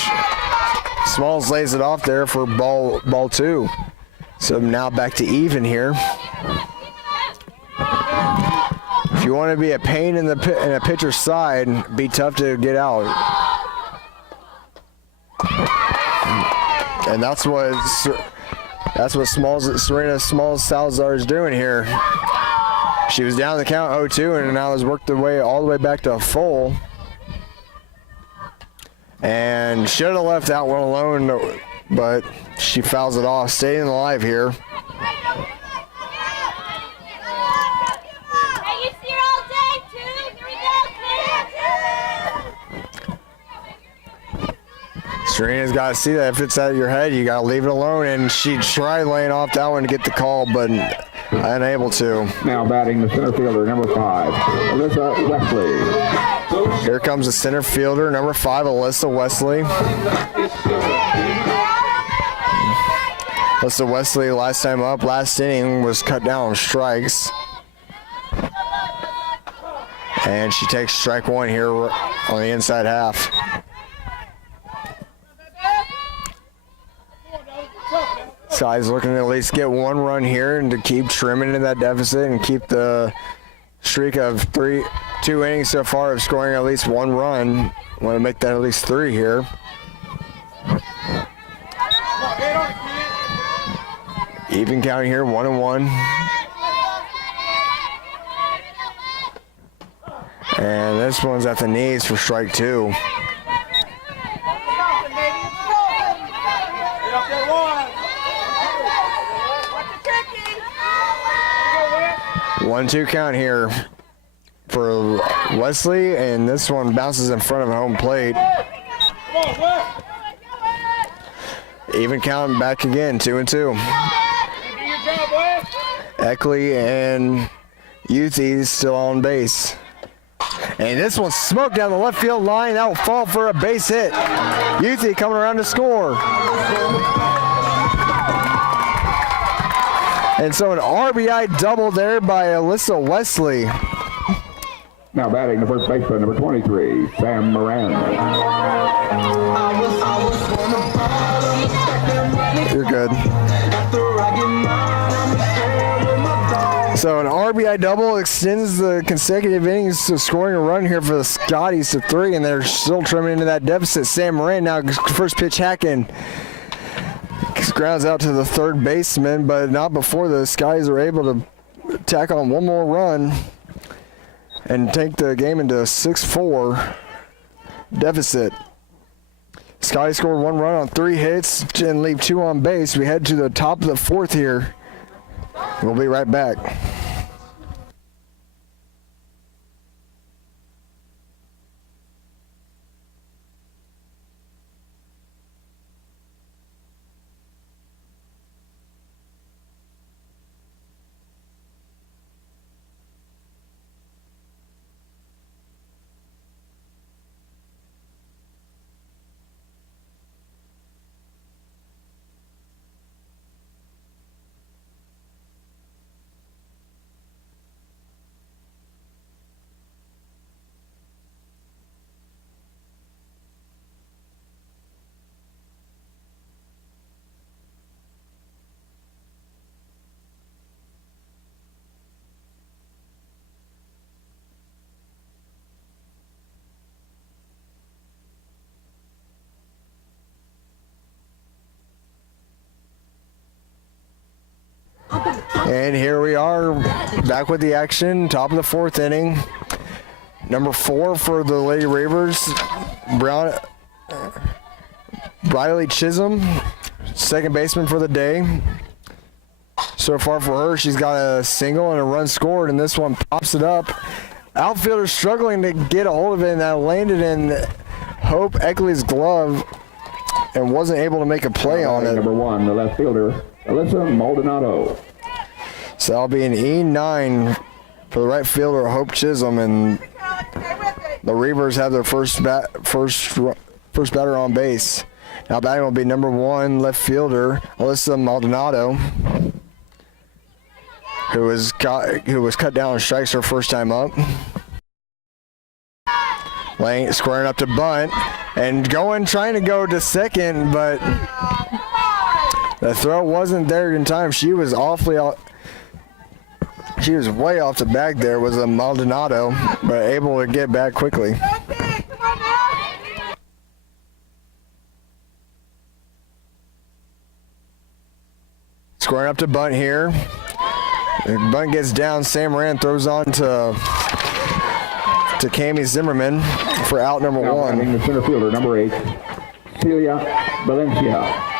Smalls lays it off there for ball two. So now back to even here. If you want to be a pain in a pitcher's side, be tough to get out. And that's what Serena Smalls Salazar is doing here. She was down the count 0-2 and now has worked her way all the way back to a full. And should have left that one alone, but she fouls it off, staying alive here. Serena's got to see that if it's out of your head, you got to leave it alone. And she tried laying off that one to get the call, but Unable to. Now batting the center fielder, number 5, Alyssa Wesley. Here comes the center fielder, number 5, Alyssa Wesley. Alyssa Wesley, last time up, last inning, was cut down on strikes. And she takes strike 1 here on the inside half. Sky's looking to at least get 1 run here and to keep trimming in that deficit and keep the streak of 2 innings so far of scoring at least 1 run. Want to make that at least 3 here. Even count here, 1-1. And this one's at the knees for strike 2. 1-2 count here for Wesley, and this one bounces in front of home plate. Even count back again, 2-2. Eckley and Youthy still on base. And this one smoked down the left field line. That will fall for a base hit. Youthy coming around to score. And so an RBI double there by Alyssa Wesley. Now batting the first baseman, number 23, Sam Moran. You're good. So an RBI double extends the consecutive innings to scoring a run here for the Scotties to 3, and they're still trimming into that deficit. Sam Moran now first pitch hacking. Grounds out to the third baseman, but not before the Skies are able to tack on 1 more run and take the game into a 6-4 deficit. Skies scored 1 run on 3 hits and leave 2 on base. We head to the top of the 4th here. We'll be right back. And here we are back with the action, top of the 4th inning. Number 4 for the Lady Ravers, Briley Chisholm, second baseman for the day. So far for her, she's got a single and a run scored, and this one pops it up. Outfielder struggling to get a hold of it, and that landed in Hope Eckley's glove and wasn't able to make a play on it. Number 1, the left fielder, Alyssa Maldonado. So that'll be an E9 for the right fielder, Hope Chisholm, and the Reavers have their first batter on base. Now batting will be number 1 left fielder, Alyssa Maldonado, who was cut down on strikes her first time up. Squaring up to bunt and trying to go to second, but the throw wasn't there in time. She was way off the bag there, was a Maldonado, but able to get back quickly. Squaring up to bunt here. The bunt gets down. Sam Moran throws on to Cami Zimmerman for out number 1. The center fielder, number 8, Celia Valencia.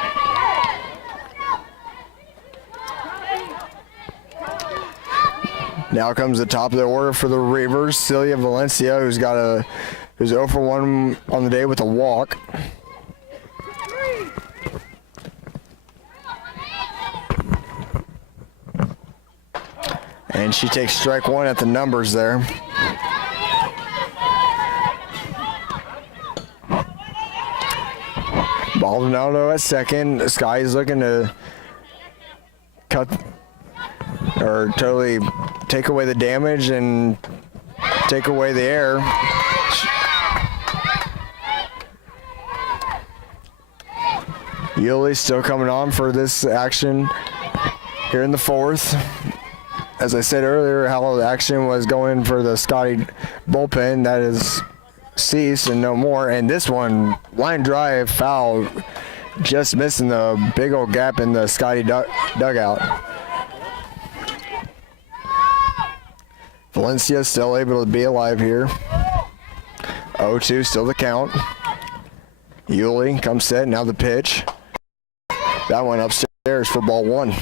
Now comes the top of the order for the Reavers, Celia Valencia, who's 0 for 1 on the day with a walk. And she takes strike one at the numbers there. Maldonado at second. Sky is looking to cut or totally take away the damage and take away the air. Yuli's still coming on for this action here in the fourth. As I said earlier, how the action was going for the Scotty bullpen, that is ceased and no more. And this one, line drive foul, just missing the big old gap in the Scotty dugout. Valencia still able to be alive here. 0-2, still the count. Yuli comes set, now the pitch. That one upstairs for ball one.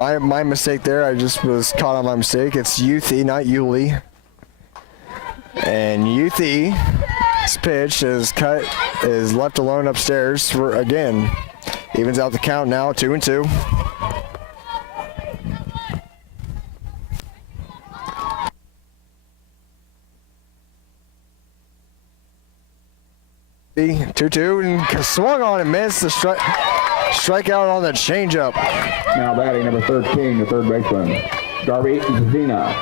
My mistake there, I just was caught on my mistake. It's Yuthi, not Yuli. And Yuthi's pitch is left alone upstairs for, again, evens out the count now, 2-2. And swung on and missed the strikeout on the changeup. Now batting number 13, the third baseman, Darby Zina.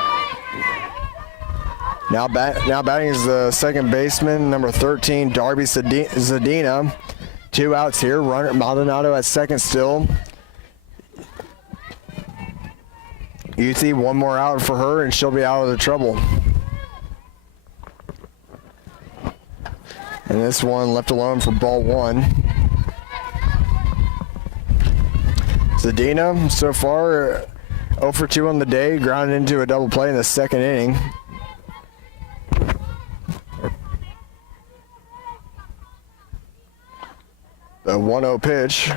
Now batting is the second baseman, number 13, Darby Zadina. 2 outs here. Runner Maldonado at second still. Yuthi, one more out for her, and she'll be out of the trouble. And this one left alone for ball one. Zadina, so far, 0 for 2 on the day, grounded into a double play in the second inning. The 1-0 pitch,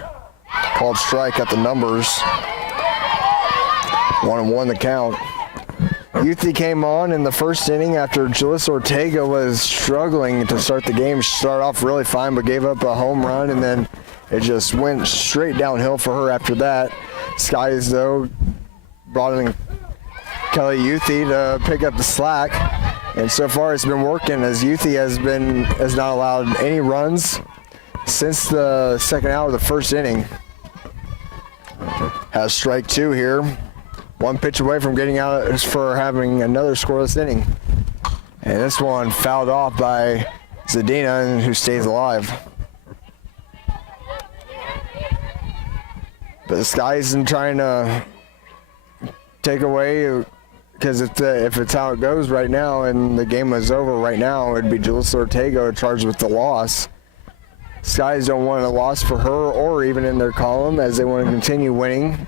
called strike at the numbers. 1-1 the count. Yuthi came on in the first inning after Julius Ortega was struggling to start the game. She started off really fine, but gave up a home run, and then it just went straight downhill for her after that. Skies, though, brought in Kelly Yuthi to pick up the slack, and so far it's been working, as Yuthi has not allowed any runs since the second out of the first inning. Has strike two here. One pitch away from getting out for having another scoreless inning. And this one fouled off by Zadina, who stays alive. But the Sky isn't trying to take away, because if it's how it goes right now and the game is over right now, it'd be Julius Ortega charged with the loss. Skies don't want a loss for her or even in their column, as they want to continue winning.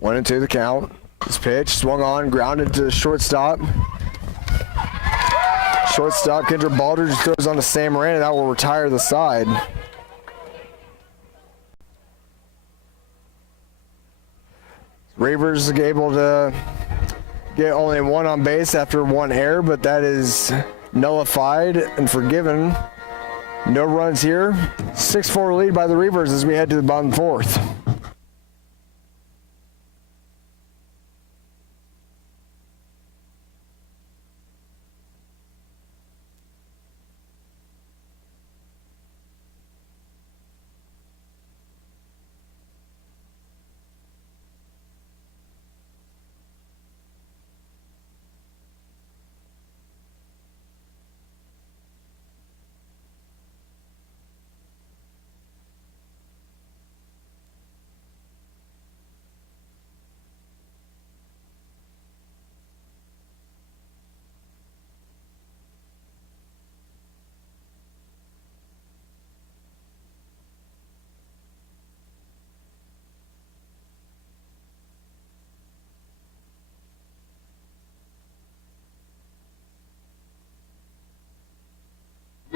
1-2 the count. This pitch swung on, grounded to the shortstop. Shortstop Kendra Baldridge throws on to Sam Moran, and that will retire the side. Reavers is able to get only one on base after one error, but that is nullified and forgiven. No runs here. 6-4 lead by the Reavers as we head to the bottom fourth.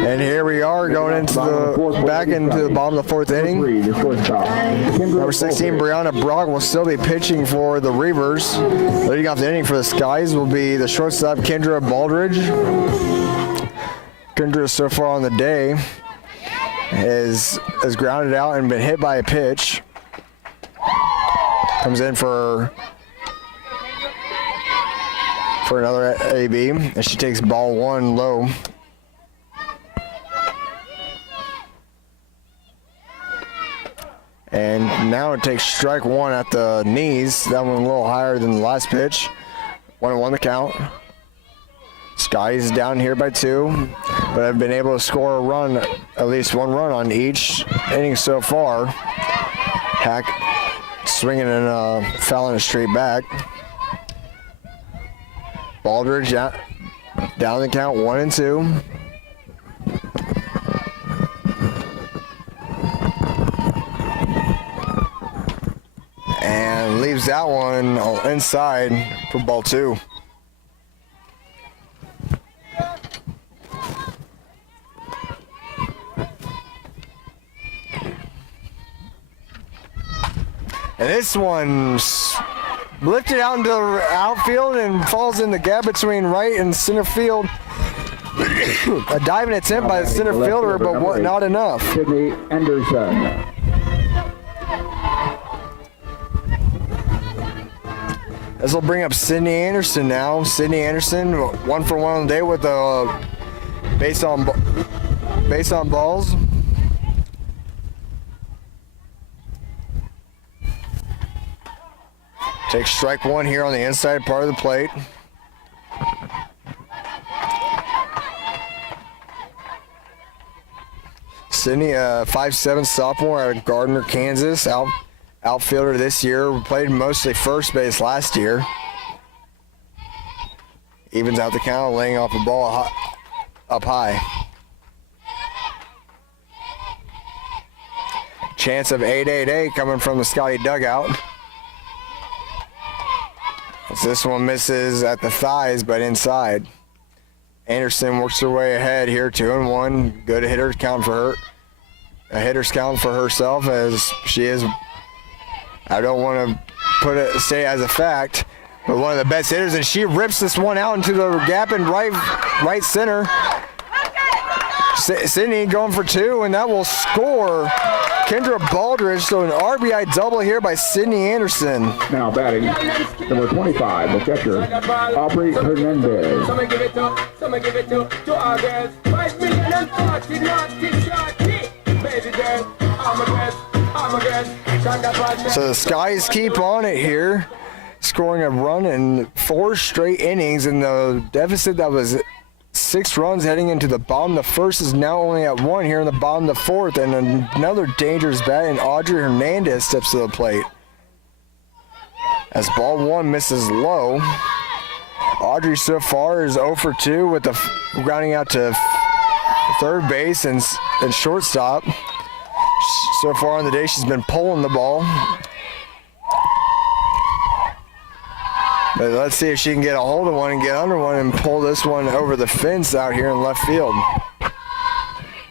And here we are going into back into the bottom of the fourth inning. Number 16, Brianna Brock, will still be pitching for the Reavers. Leading off the inning for the Skies will be the shortstop, Kendra Baldridge. Kendra so far on the day has grounded out and been hit by a pitch. Comes in for another AB, and she takes ball 1 low. And now it takes strike 1 at the knees. That one a little higher than the last pitch. 1-1 the count. Scotty's down here by 2, but I've been able to score a run, at least 1 run on each inning so far. Hack swinging and fouling it straight back. Baldridge down the count 1-2. And leaves that one inside for ball 2. And this one's lifted out into the outfield and falls in the gap between right and center field. A diving attempt by the center fielder, but not enough. Cydney Anderson. This will bring up Cydney Anderson now. Cydney Anderson, 1 for 1 on the day with a base on balls. Takes strike 1 here on the inside part of the plate. Cydney, 5'7" sophomore out of Gardner, Kansas. Outfielder this year. Played mostly first base last year. Evens out the count, laying off a ball up high. Chance of 8-8-8 coming from the Scotty dugout. This one misses at the thighs, but inside. Anderson works her way ahead here, 2-1. Good hitter's count for her. A hitter's count for herself, as she is, I don't want to say as a fact, but one of the best hitters, and she rips this one out into the gap in right center. Cydney going for 2, and that will score Kendra Baldridge, so an RBI double here by Cydney Anderson. Now batting, number 25, the catcher, Aubrey Hernandez. So the Skies keep on it here, scoring a run in 4 straight innings, and the deficit that was 6 runs heading into the bottom. The first is now only at 1 here in the bottom of the 4th, and another dangerous bat, and Audrey Hernandez steps to the plate. As ball 1 misses low. Audrey so far is 0 for 2 with the grounding out to third base and shortstop. So far on the day, she's been pulling the ball. But let's see if she can get a hold of one and get under one and pull this one over the fence out here in left field.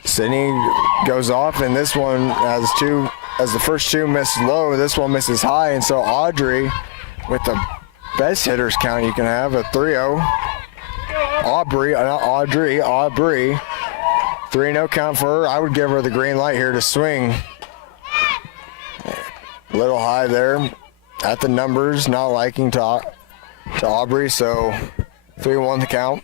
Cydney goes off, and this one as the first 2 miss low, this one misses high, and so Audrey, with the best hitters count you can have, a 3-0. Aubrey 3-0 count for her. I would give her the green light here to swing. A little high there at the numbers, not liking to Aubrey, so 3-1 the count.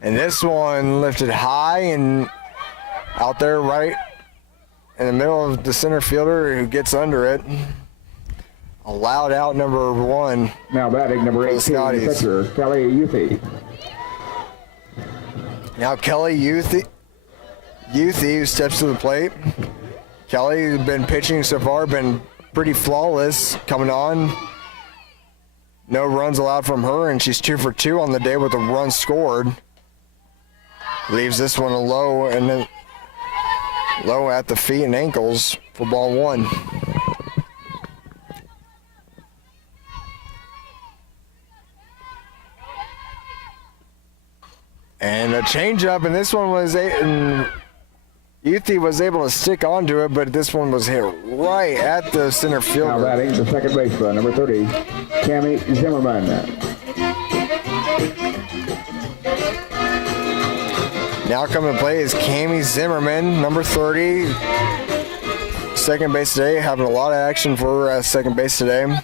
And this one lifted high and out there right in the middle of the center fielder who gets under it. Allowed out number 1. Now batting number 18, the pitcher, Kelly Youthy. Now Kelly Youthy who steps to the plate. Kelly has been pitching so far, been pretty flawless coming on. No runs allowed from her, and she's 2 for 2 on the day with a run scored. Leaves this one low and then low at the feet and ankles for ball 1. And a changeup, and this one was Yuthi was able to stick onto it, but this one was hit right at the center Now fielder. batting the second baseman, number 30, Cammy Zimmerman. Now coming to play is Cammy Zimmerman, number 30. Second base today, having a lot of action for second base today.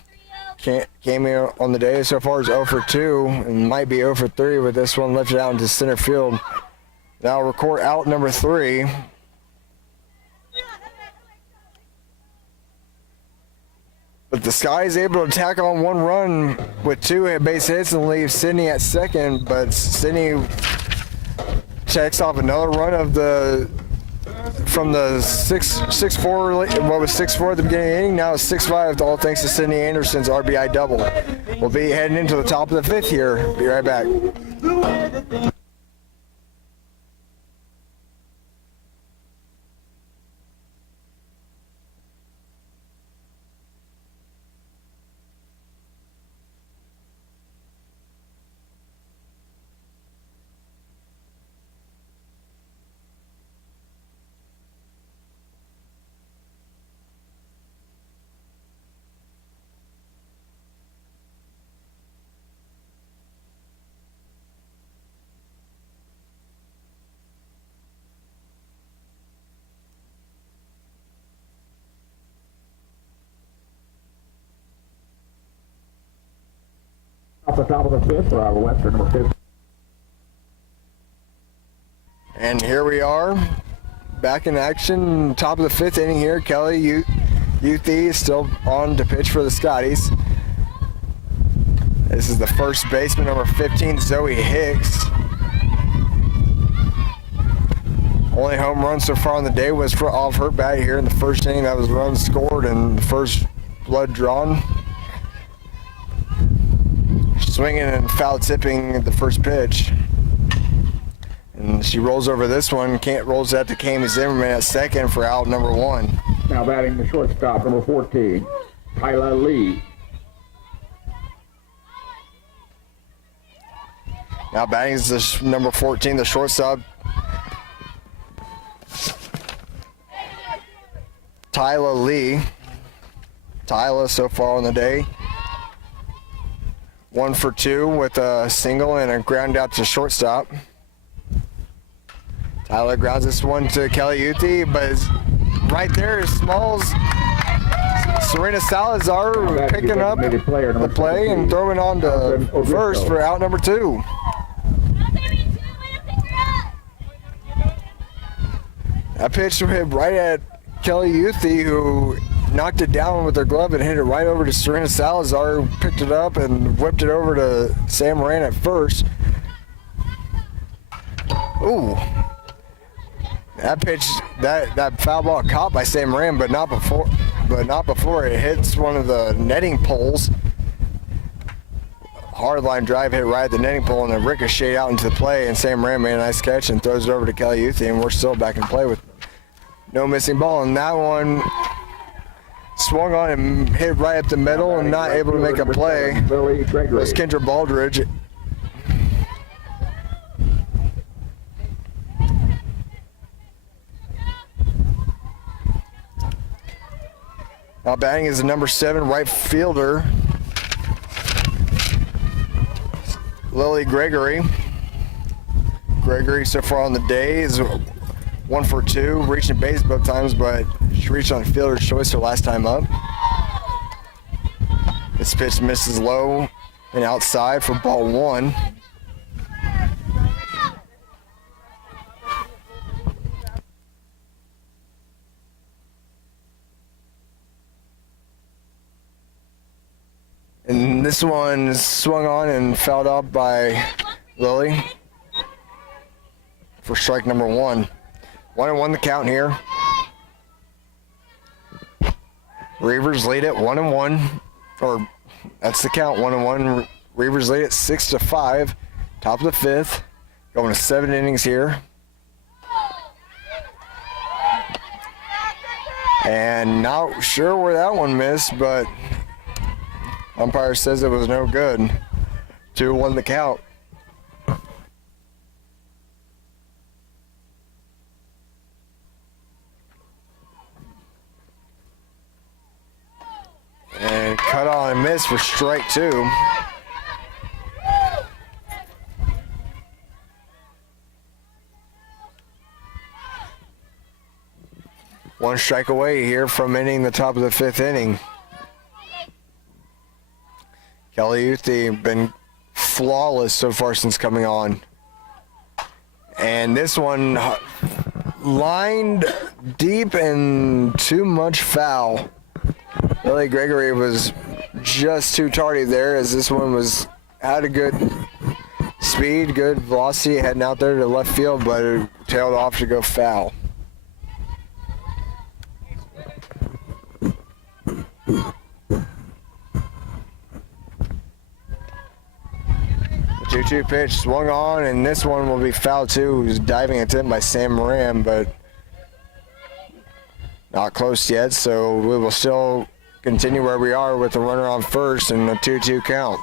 Cammy on the day so far is 0 for 2 and might be 0 for 3 with this one lifted out into center field. Now record out number 3. But the Sky is able to tack on 1 run with 2 base hits and leave Cydney at second. But Cydney checks off another run of from the 6-4, what was 6-4 at the beginning of the inning, now it's 6-5, all thanks to Cydney Anderson's RBI double. We'll be heading into the top of the 5th here. Be right back. Off the top of the 5th for our Western, number 5. And here we are, back in action, top of the 5th inning here. Kelly Yuthi is still on to pitch for the Scotties. This is the first baseman, number 15, Zoe Hicks. Only home run so far on the day was off her bat here in the first inning. That was run scored and the first blood drawn. Swinging and foul tipping the first pitch. And she rolls over this one. Rolls that to Cammy Zimmerman at second for out number 1. Now batting the shortstop, number 14, Tyler Lee. Now batting is the number 14, the shortstop, Tyler Lee. Tyler so far on the day. 1 for 2 with a single and a ground out to shortstop. Tyler grounds this one to Kelly Yuthi, but right there is Smalls. Serena Salazar picking up the play and throwing on to first for out number 2. That pitch hit right at Kelly Yuthi, who knocked it down with her glove and hit it right over to Serena Salazar, who picked it up and whipped it over to Sam Moran at first. Ooh. That pitch, that foul ball caught by Sam Moran, but not before it hits one of the netting poles. Hard line drive hit right at the netting pole and then ricocheted out into the play, and Sam Moran made a nice catch and throws it over to Kelly Yuthi, and we're still back in play with no missing ball. And that one swung on and hit right up the middle and not able to make a play. It was Kendra Baldridge. Now batting is the number 7 right fielder, Lily Gregory. Gregory so far on the day is 1 for 2, reaching base both times, but she reached on fielder's choice her last time up. This pitch misses low and outside for ball 1. And this one swung on and fouled out by Lily for strike number 1. 1-1 the count here. Reavers lead it 1-1, or that's the count, 1-1. Reavers lead it 6-5. Top of the 5th, going to 7 innings here. And not sure where that one missed, but umpire says it was no good. 2-1 the count. miss for strike 2. One strike away here from ending the top of the 5th inning. Kelly Uthi been flawless so far since coming on. And this one lined deep and too much foul. Really, Gregory was just too tardy there, as this one had a good speed, good velocity heading out there to left field, but it tailed off to go foul. The 2-2 pitch swung on, and this one will be foul too. It was diving attempt by Sam Moran, but not close yet, so we will still continue where we are with the runner on first and a 2-2 count.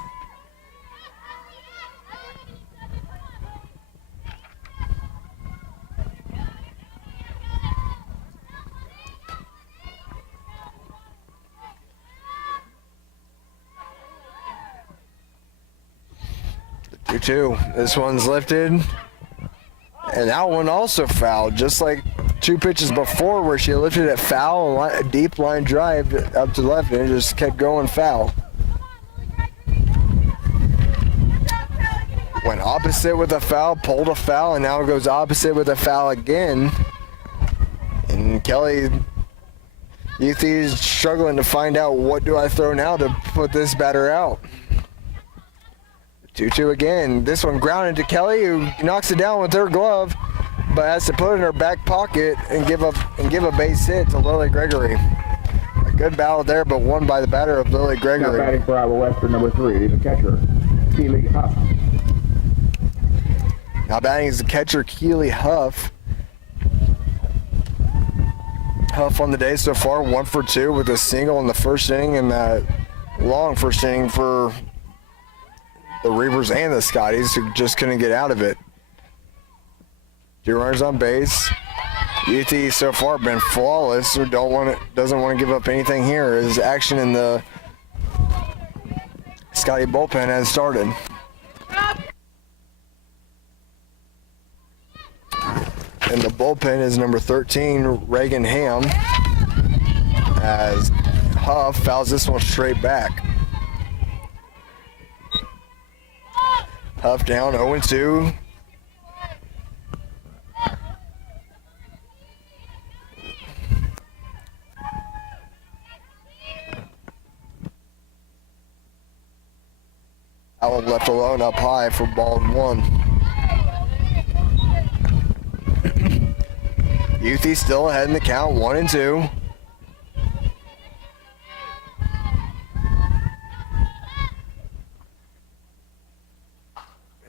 The 2-2. This one's lifted. And that one also fouled, just like 2 pitches before where she lifted it foul, a deep line drive up to left, and it just kept going foul. Went opposite with a foul, pulled a foul, and now it goes opposite with a foul again. And Kelly Uthi is struggling to find out, what do I throw now to put this batter out? 2-2 again. This one grounded to Kelly, who knocks it down with her glove, but has to put it in her back pocket and give a base hit to Lily Gregory. A good battle there, but won by the batter of Lily Gregory. Now batting for Iowa Western, number 3, the catcher, Keely Huff. Now batting is the catcher, Keely Huff. Huff on the day so far, 1 for 2 with a single in the first inning, and that long first inning for the Reavers and the Scotties, who just couldn't get out of it. 2 runners on base. Uthi so far been flawless, so doesn't want to give up anything here. His action in the Scotty bullpen has started. And the bullpen is number 13, Reagan Ham, as Huff fouls this one straight back. Huff down 0-2. That one left alone up high for ball 1. Uthi still ahead in the count, 1-2.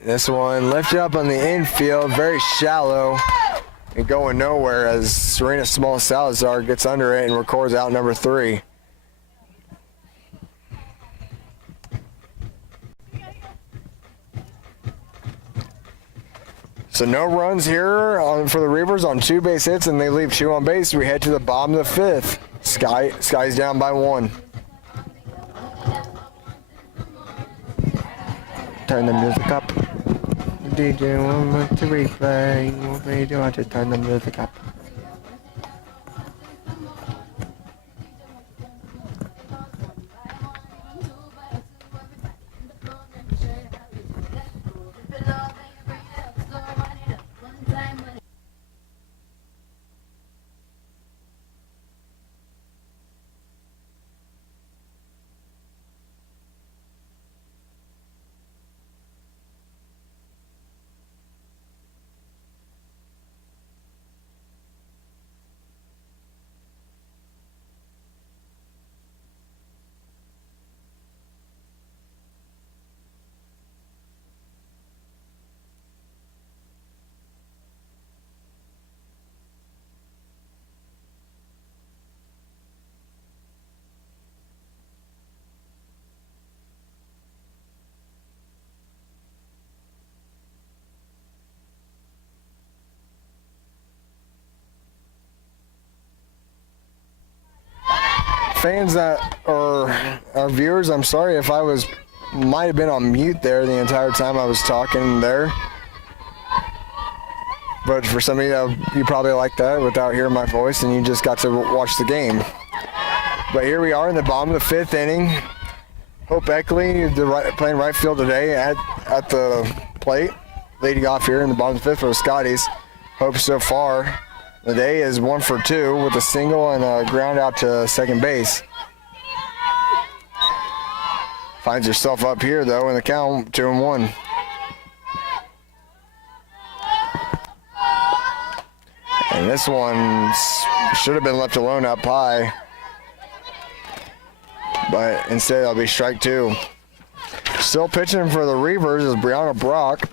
This one lifted up on the infield, very shallow and going nowhere, as Serena Small Salazar gets under it and records out number 3. So no runs here for the Reavers on 2 base hits, and they leave 2 on base. We head to the bottom of the 5th. Sky's down by 1. Turn the music up. DJ, want to replay? What do you want to turn the music up? fans that or our viewers, I'm sorry if I might have been on mute there the entire time I was talking there. But for some of you probably like that without hearing my voice, and you just got to watch the game. But here we are in the bottom of the 5th inning. Hope Eckley, playing right field today at the plate, leading off here in the bottom of the 5th for the Scotties. Hope so far the day is 1 for 2 with a single and a ground out to second base. Finds yourself up here though in the count, 2-1. And this one should have been left alone up high, but instead it'll be strike 2. Still pitching for the Reavers is Brianna Brock,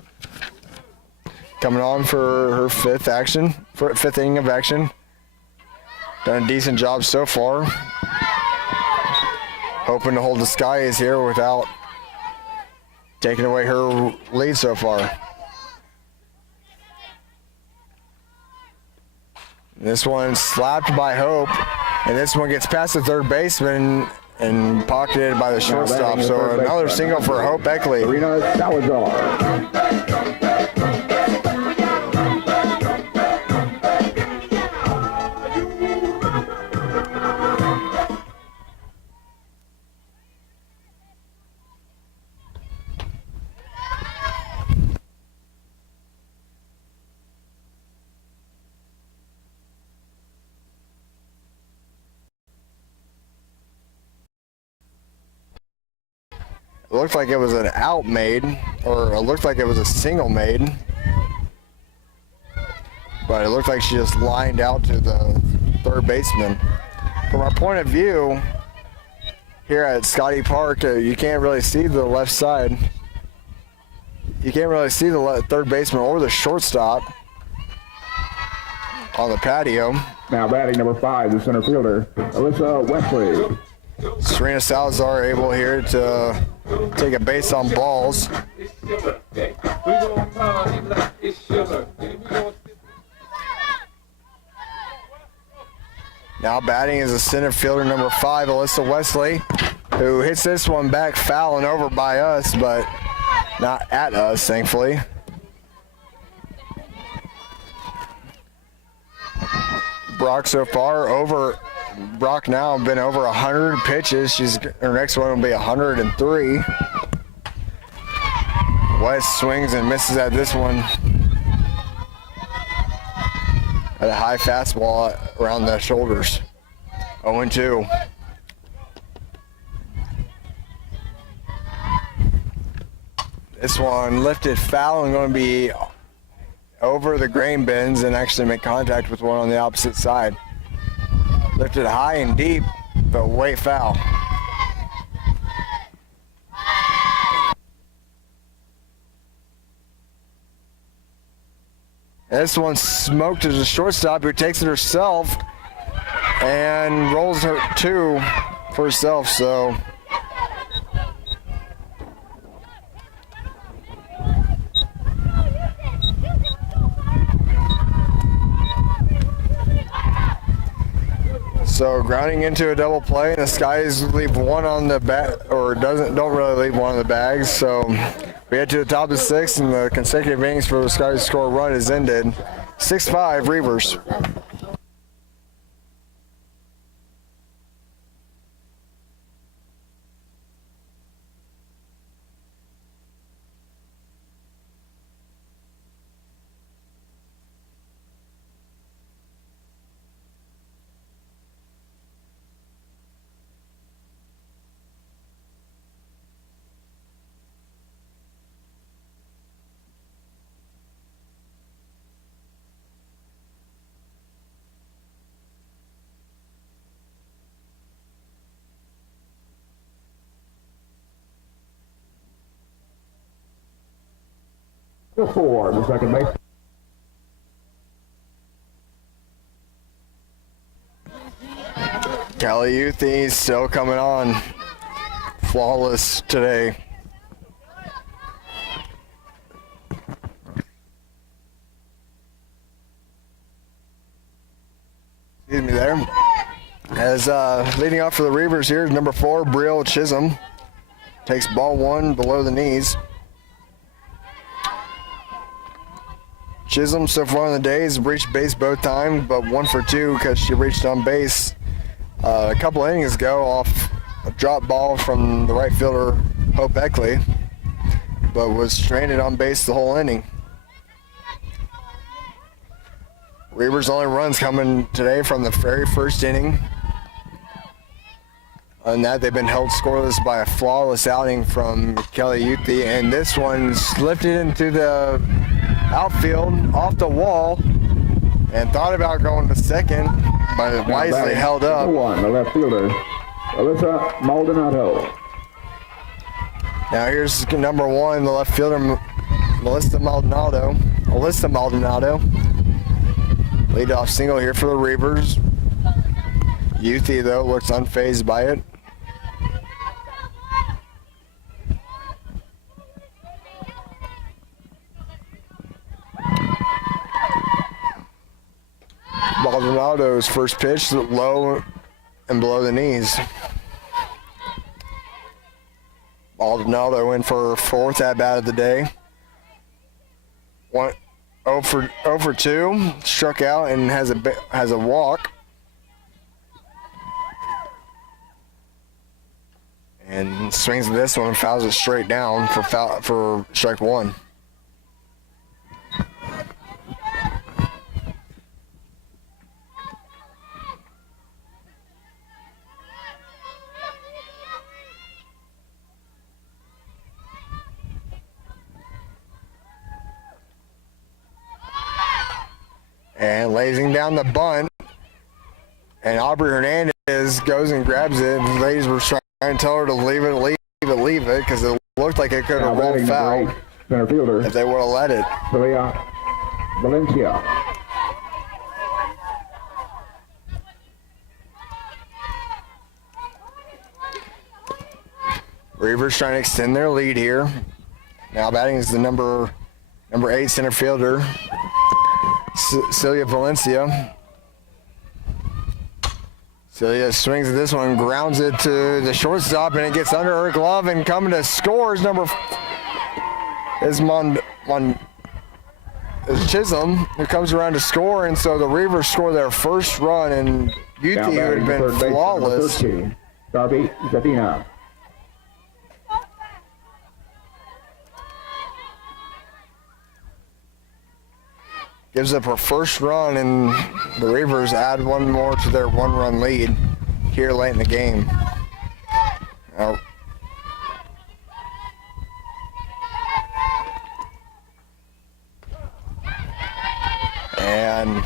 coming on for her 5th inning of action. Done a decent job so far. Hoping to hold the Skies here without taking away her lead so far. This one slapped by Hope, and this one gets past the third baseman and pocketed by the shortstop. So another single for Hope Eckley. Serena Salazar. It looked like it was an out made, or it looked like it was a single made. But it looked like she just lined out to the third baseman. From our point of view, here at Scotty Park, you can't really see the left side. You can't really see the third baseman or the shortstop on the patio. Now batting number 5, the center fielder, Alyssa Wesley. Serena Salazar able here to take a base on balls. Now batting is the center fielder number 5, Alyssa Wesley, who hits this one back foul and over by us, but not at us, thankfully. Brock so far Brock now been over 100 pitches. Her next one will be 103. West swings and misses at this one. At a high fastball around the shoulders. 0-2. This one lifted foul and going to be over the grain bins and actually make contact with one on the opposite side. Lifted high and deep, but way foul. This one smoked as a shortstop who takes it herself and rolls her 2 for herself, so. So grounding into a double play, and the Skies leave one on the bat, or don't really leave one on the bags. So we head to the top of the 6th, and the consecutive innings for the Skies to score a run is ended. 6-5 Reavers. For the second base. Callie Youthy still coming on. Flawless today. Excuse me there. As leading off for the Reavers here is number 4, Brielle Chisholm. Takes ball 1 below the knees. Chisholm so far in the day has reached base both times, but 1 for 2 because she reached on base a couple innings ago off a drop ball from the right fielder Hope Eckley, but was stranded on base the whole inning. Reavers' only runs coming today from the very first inning. On that, they've been held scoreless by a flawless outing from Kelly Uthi, and this one's lifted into the outfield off the wall and thought about going to second, but it wisely held up. Number 1, the left fielder, Alyssa Maldonado. Now here's number 1, the left fielder, Alyssa Maldonado. Leadoff single here for the Reavers. Uthi, though, looks unfazed by it. Maldonado's first pitch, low and below the knees. Maldonado in for her 4th at-bat of the day. 0 for 2, struck out and has a walk. And swings at this one and fouls it straight down for strike 1. And lasing down the bunt, and Aubrey Hernandez goes and grabs it. The ladies were trying to tell her to leave it, because it looked like it could have rolled foul Center fielder, if they would have let it. Valencia. Reavers trying to extend their lead here. Now batting is the number 8 center fielder, Celia Valencia. Celia swings at this one, grounds it to the shortstop, and it gets under her glove, and coming to score is Chisholm, who comes around to score, and so the Reavers score their first run, and Uthi, who had been flawless. Darby Zadina. Gives up her first run, and the Reavers add one more to their 1-run lead here late in the game. Now, and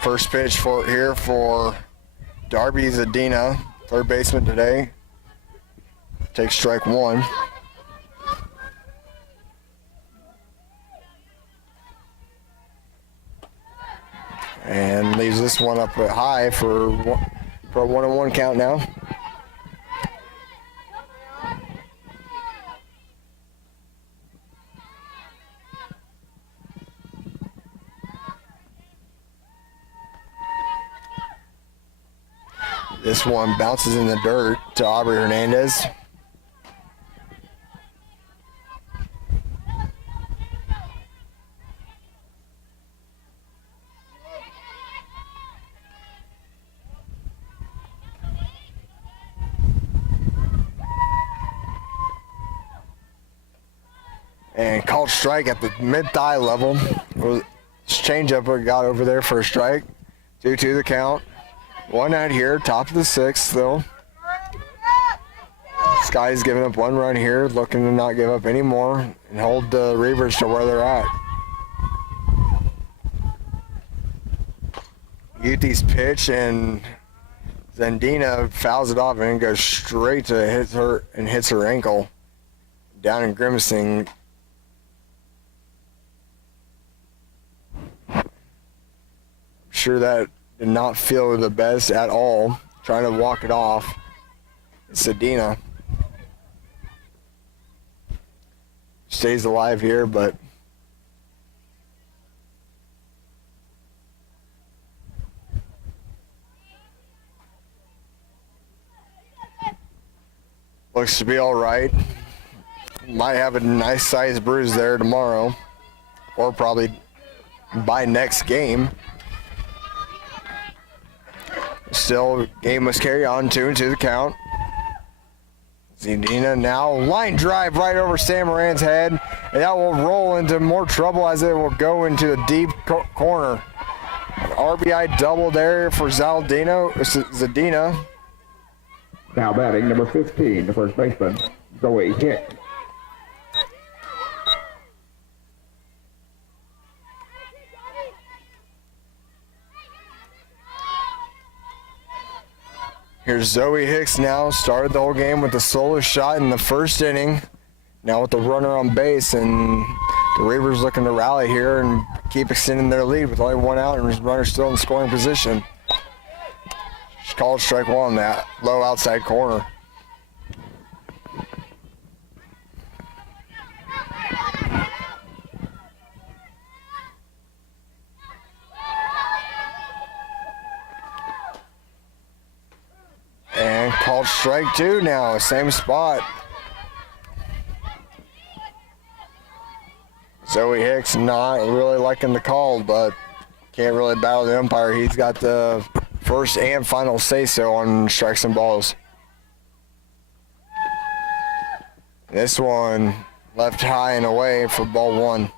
first pitch for Darby Zadina, third baseman today. Takes strike 1. And leaves this one up high for a 1-1 count now. This one bounces in the dirt to Aubrey Hernandez. And called strike at the mid-thigh level. Changeup we got over there for a strike. 2-2 the count. 1 out here, top of the 6th though. Sky's giving up 1 run here, looking to not give up any more and hold the Reavers to where they're at. Uthi's pitch, and Zandina fouls it off and goes straight to hits her ankle. Down and grimacing. Sure that did not feel the best at all. Trying to walk it off. It's Cydney. Stays alive here, but Looks to be all right. Might have a nice sized bruise there tomorrow, or probably by next game. Still, game must carry on, 2-2 the count. Zidina now line drive right over Sam Moran's head, and that will roll into more trouble as it will go into the deep corner. An RBI double there for Zadina. Now batting number 15, the first baseman, Zoe Hicks. Here's Zoe Hicks now, started the whole game with a solo shot in the first inning. Now with the runner on base, and the Reavers looking to rally here and keep extending their lead with only one out and runner still in scoring position. She called strike one, that low outside corner. And called strike two now, same spot. Zoe Hicks not really liking the call, but can't really battle the umpire. He's got the first and final say-so on strikes and balls. This one left high and away for ball one.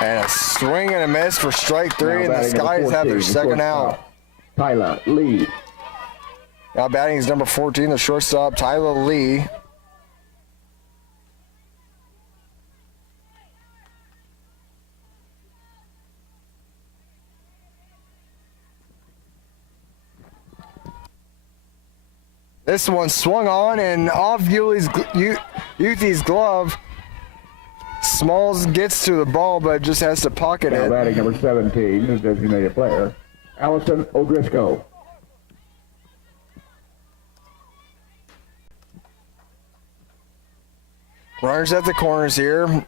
And a swing and a miss for strike three, and the Skies have their second out. Tyler Lee. Now batting is number 14, the shortstop, Tyler Lee. This one swung on and off Yuthie's glove. Smalls gets to the ball, but just has to pocket now it. Batting number 17, the designated player, Allison O'Driscoll. Runners at the corners here.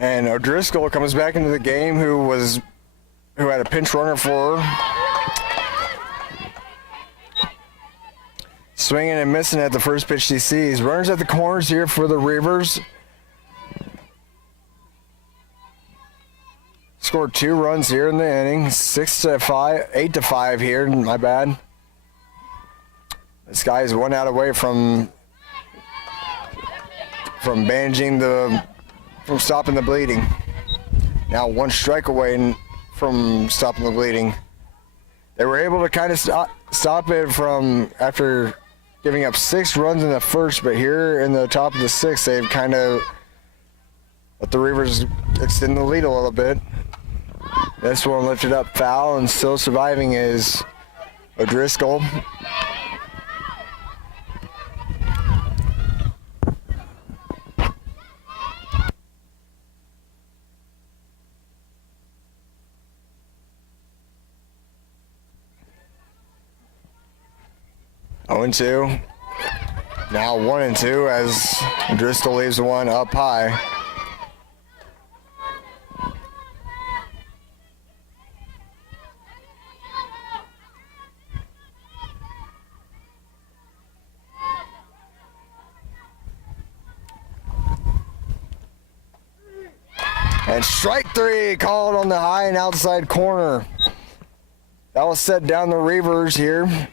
And O'Driscoll comes back into the game, who had a pinch runner for her. Swinging and missing at the first pitch he sees. Runners at the corners here for the Reavers. Scored 2 runs here in the inning. 8-5 here, my bad. This guy is 1 out away from stopping the bleeding. Now 1 strike away from stopping the bleeding. They were able to kind of stop it from after giving up 6 runs in the first, but here in the top of the 6th, they've kind of let the Reavers extend the lead a little bit. This one lifted up foul, and still surviving is O'Driscoll. 0-2. Now 1-2 as Driscoll leaves one up high. And strike 3 called on the high and outside corner. That will set down the Reavers here,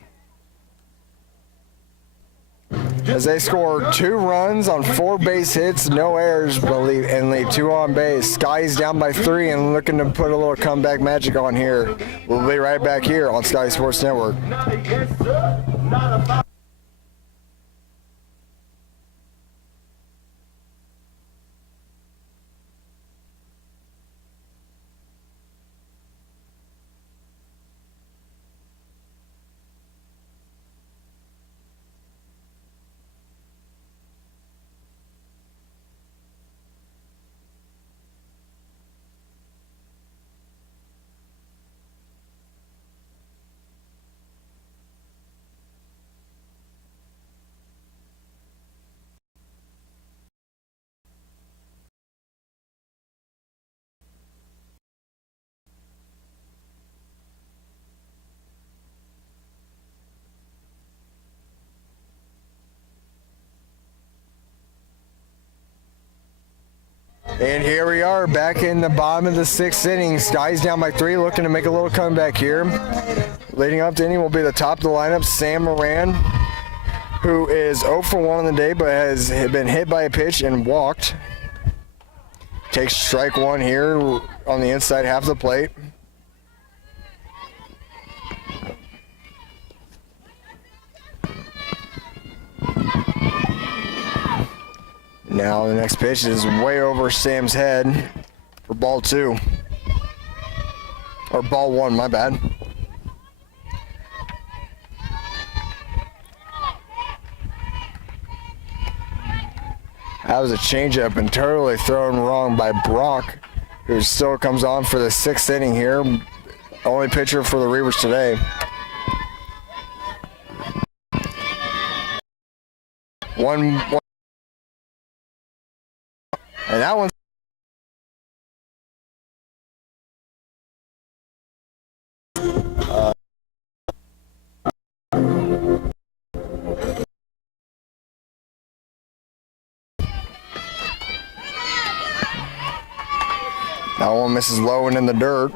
as they score 2 runs on 4 base hits, no errors, and leave 2 on base. Sky's down by 3 and looking to put a little comeback magic on here. We'll be right back here on Sky Sports Network. And here we are back in the bottom of the 6th inning. Sky's down by 3, looking to make a little comeback here. Leading up to inning will be the top of the lineup, Sam Moran, who is 0 for 1 on the day but has been hit by a pitch and walked. Takes strike 1 here on the inside half of the plate. Now the next pitch is way over Sam's head for ball 2. Or ball 1, my bad. That was a changeup and totally thrown wrong by Brock, who still comes on for the 6th inning here. Only pitcher for the Reavers today. One. And that one's that one misses low and in the dirt.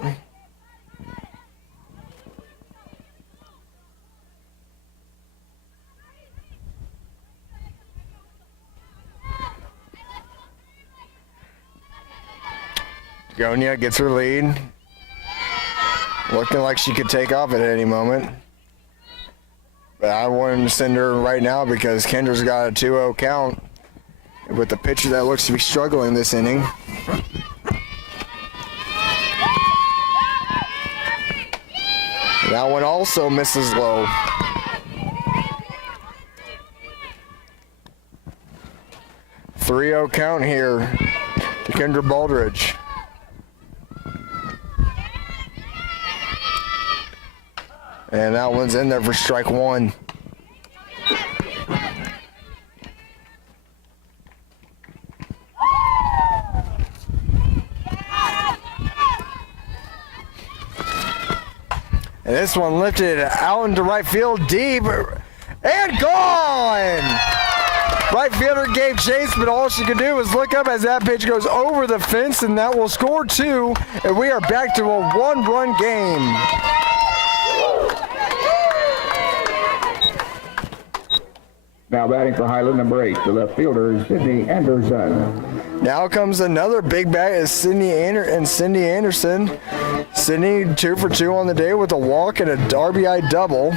Gonia gets her lead. Looking like she could take off at any moment. But I wanted to send her right now because Kendra's got a 2-0 count with the pitcher that looks to be struggling this inning. That one also misses low. .3-0 count here to Kendra Baldridge. And that one's in there for strike 1. And this one lifted out into right field deep and gone! Right fielder gave chase, but all she could do was look up as that pitch goes over the fence, and that will score 2, and we are back to a 1-run game. Now batting for Highland, number 8, the left fielder, Cydney Anderson. Now comes another big bat is Cydney Anderson. Cydney 2 for 2 on the day with a walk and a RBI double.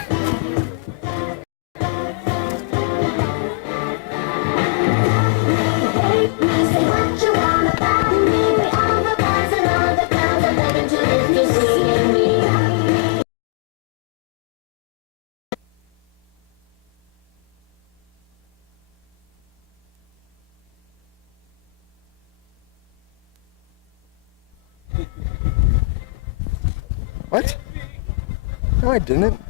What? No, I didn't.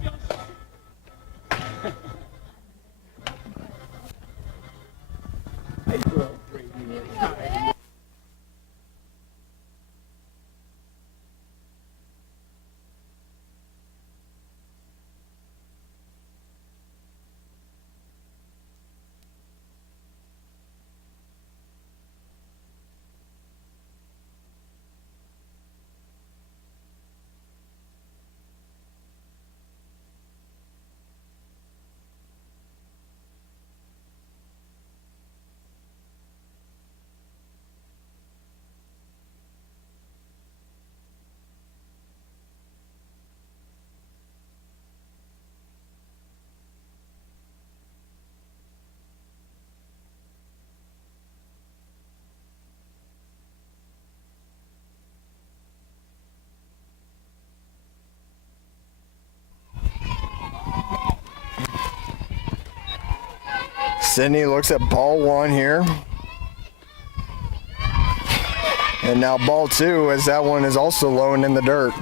Cydney looks at ball 1 here. And now ball 2, as that one is also low and in the dirt.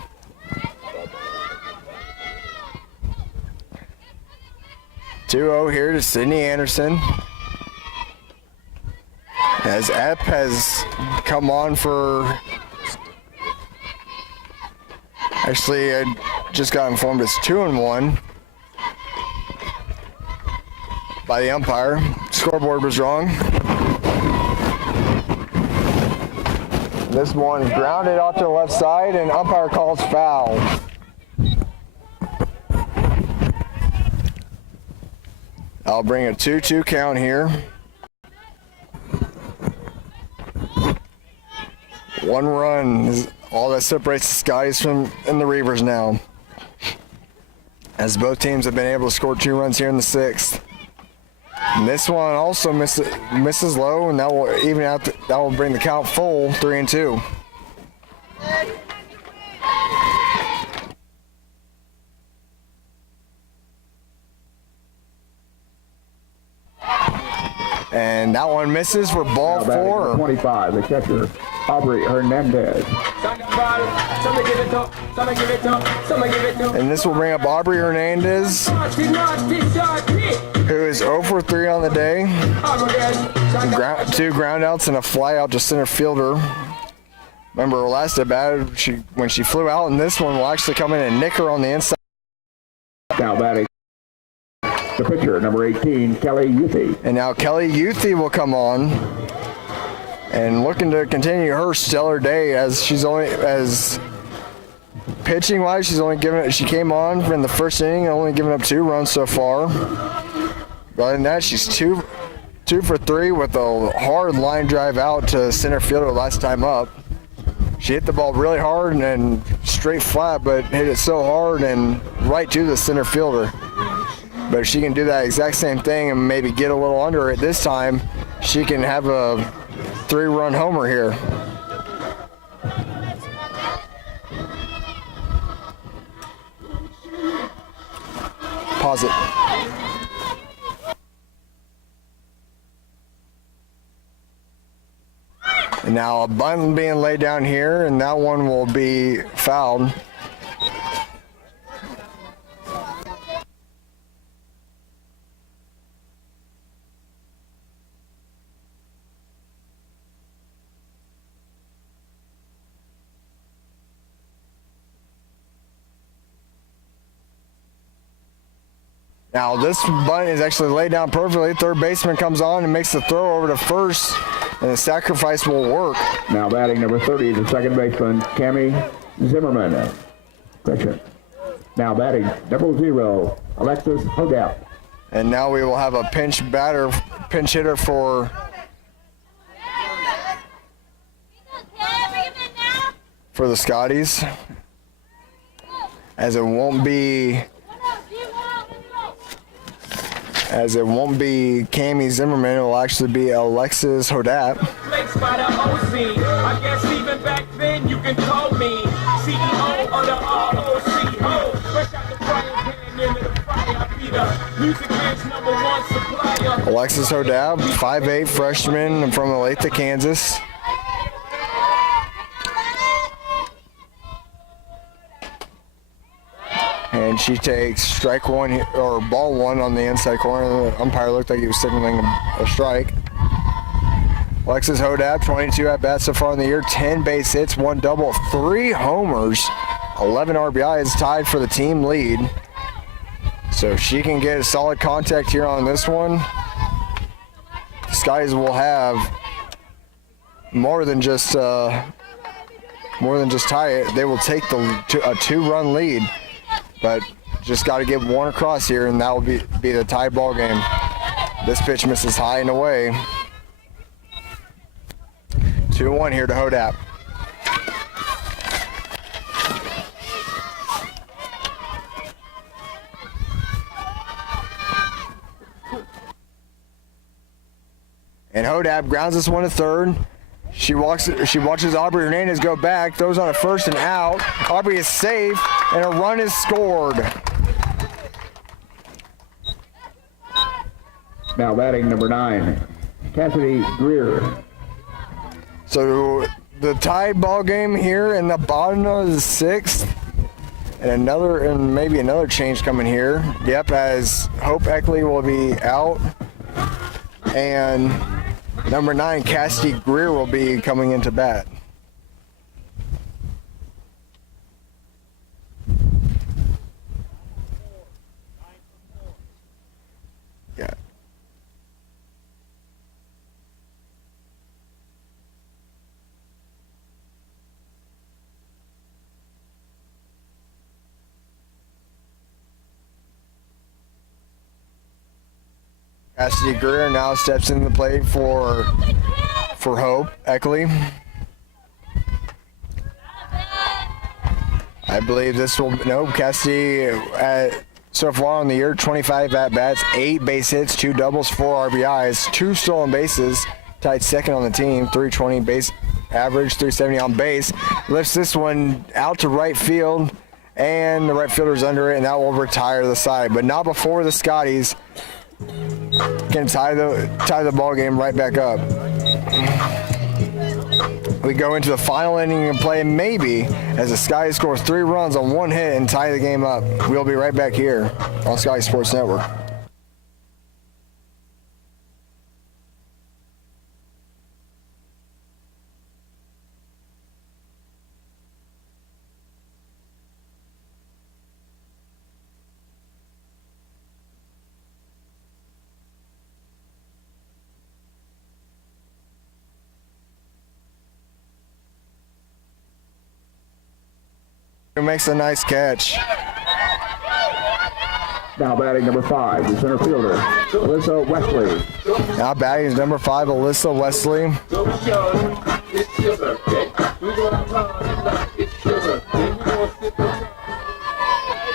.2-0 here to Cydney Anderson. As Epp has come on for... Actually, I just got informed it's 2-1. By the umpire. Scoreboard was wrong. This one grounded off to the left side, and umpire calls foul. I'll bring a 2-2 count here. One run is all that separates the Scotties from and the Reavers now, as both teams have been able to score 2 runs here in the 6th. And this one also misses low, and that will even out. That will bring the count full 3-2. And that one misses for ball 4. 25, the catcher, Aubrey Hernandez. And this will bring up Aubrey Hernandez, who is 0 for 3 on the day. 2 ground outs and a fly out to center fielder. Remember her last at bat, when she flew out, and this one will actually come in and nick her on the inside. Now batting the pitcher, number 18, Kelly Youthy. And now Kelly Youthy will come on and looking to continue her stellar day, as she's only, as pitching wise, she came on in the first inning and only given up 2 runs so far. But other than that, she's 2 for 3 with a hard line drive out to center fielder last time up. She hit the ball really hard and straight flat, but hit it so hard and right to the center fielder. But if she can do that exact same thing and maybe get a little under it this time, she can have a 3-run homer here. Pause it. And now a bunt being laid down here, and that one will be fouled. Now this bunt is actually laid down perfectly. Third baseman comes on and makes the throw over to first, and the sacrifice will work. Now batting number 30, the second baseman, Cammie Zimmerman. Question. Now batting number 0, Alexis Hodap. And now we will have a pinch hitter for the Scotties, as it won't be Cammie Zimmerman. It will actually be Alexis Hodap. Alexis Hodap, 5'8" freshman from Olathe, Kansas. And she takes strike 1 or ball 1 on the inside corner. The umpire looked like he was signaling a strike. Alexis Hodap, 22 at bats so far in the year, 10 base hits, 1 double, 3 homers, 11 RBIs, tied for the team lead. So if she can get a solid contact here on this one, the Skies will have more than just tie it. They will take a 2-run lead. But just got to get one across here, and that will be the tie ball game. This pitch misses high and away. 2-1 here to Hodap. And Hodap grounds this one to third. She watches Aubrey Hernandez go back, throws on a first and out. Aubrey is safe, and a run is scored. Now batting number 9, Cassidy Greer. So the tie ball game here in the bottom of the 6th, and maybe another change coming here. Yep, as Hope Eckley will be out, and number 9, Cassidy Greer, will be coming into bat. Yeah. Cassidy Greer now steps into the plate for Hope Eckley. I believe this will, nope, Cassidy so far on the year, 25 at-bats, 8 base hits, 2 doubles, 4 RBIs, 2 stolen bases, tied second on the team, 320 base average, 370 on base. Lifts this one out to right field, and the right fielder's under it, and that will retire the side, but not before the Scotties can tie the ball game right back up. We go into the final inning and play maybe as the Scotties scores 3 runs on 1 hit and tie the game up. We'll be right back here on Scotty Sports Network. Who makes a nice catch. Now batting number 5, the center fielder, Alyssa Wesley. Now batting is number 5, Alyssa Wesley.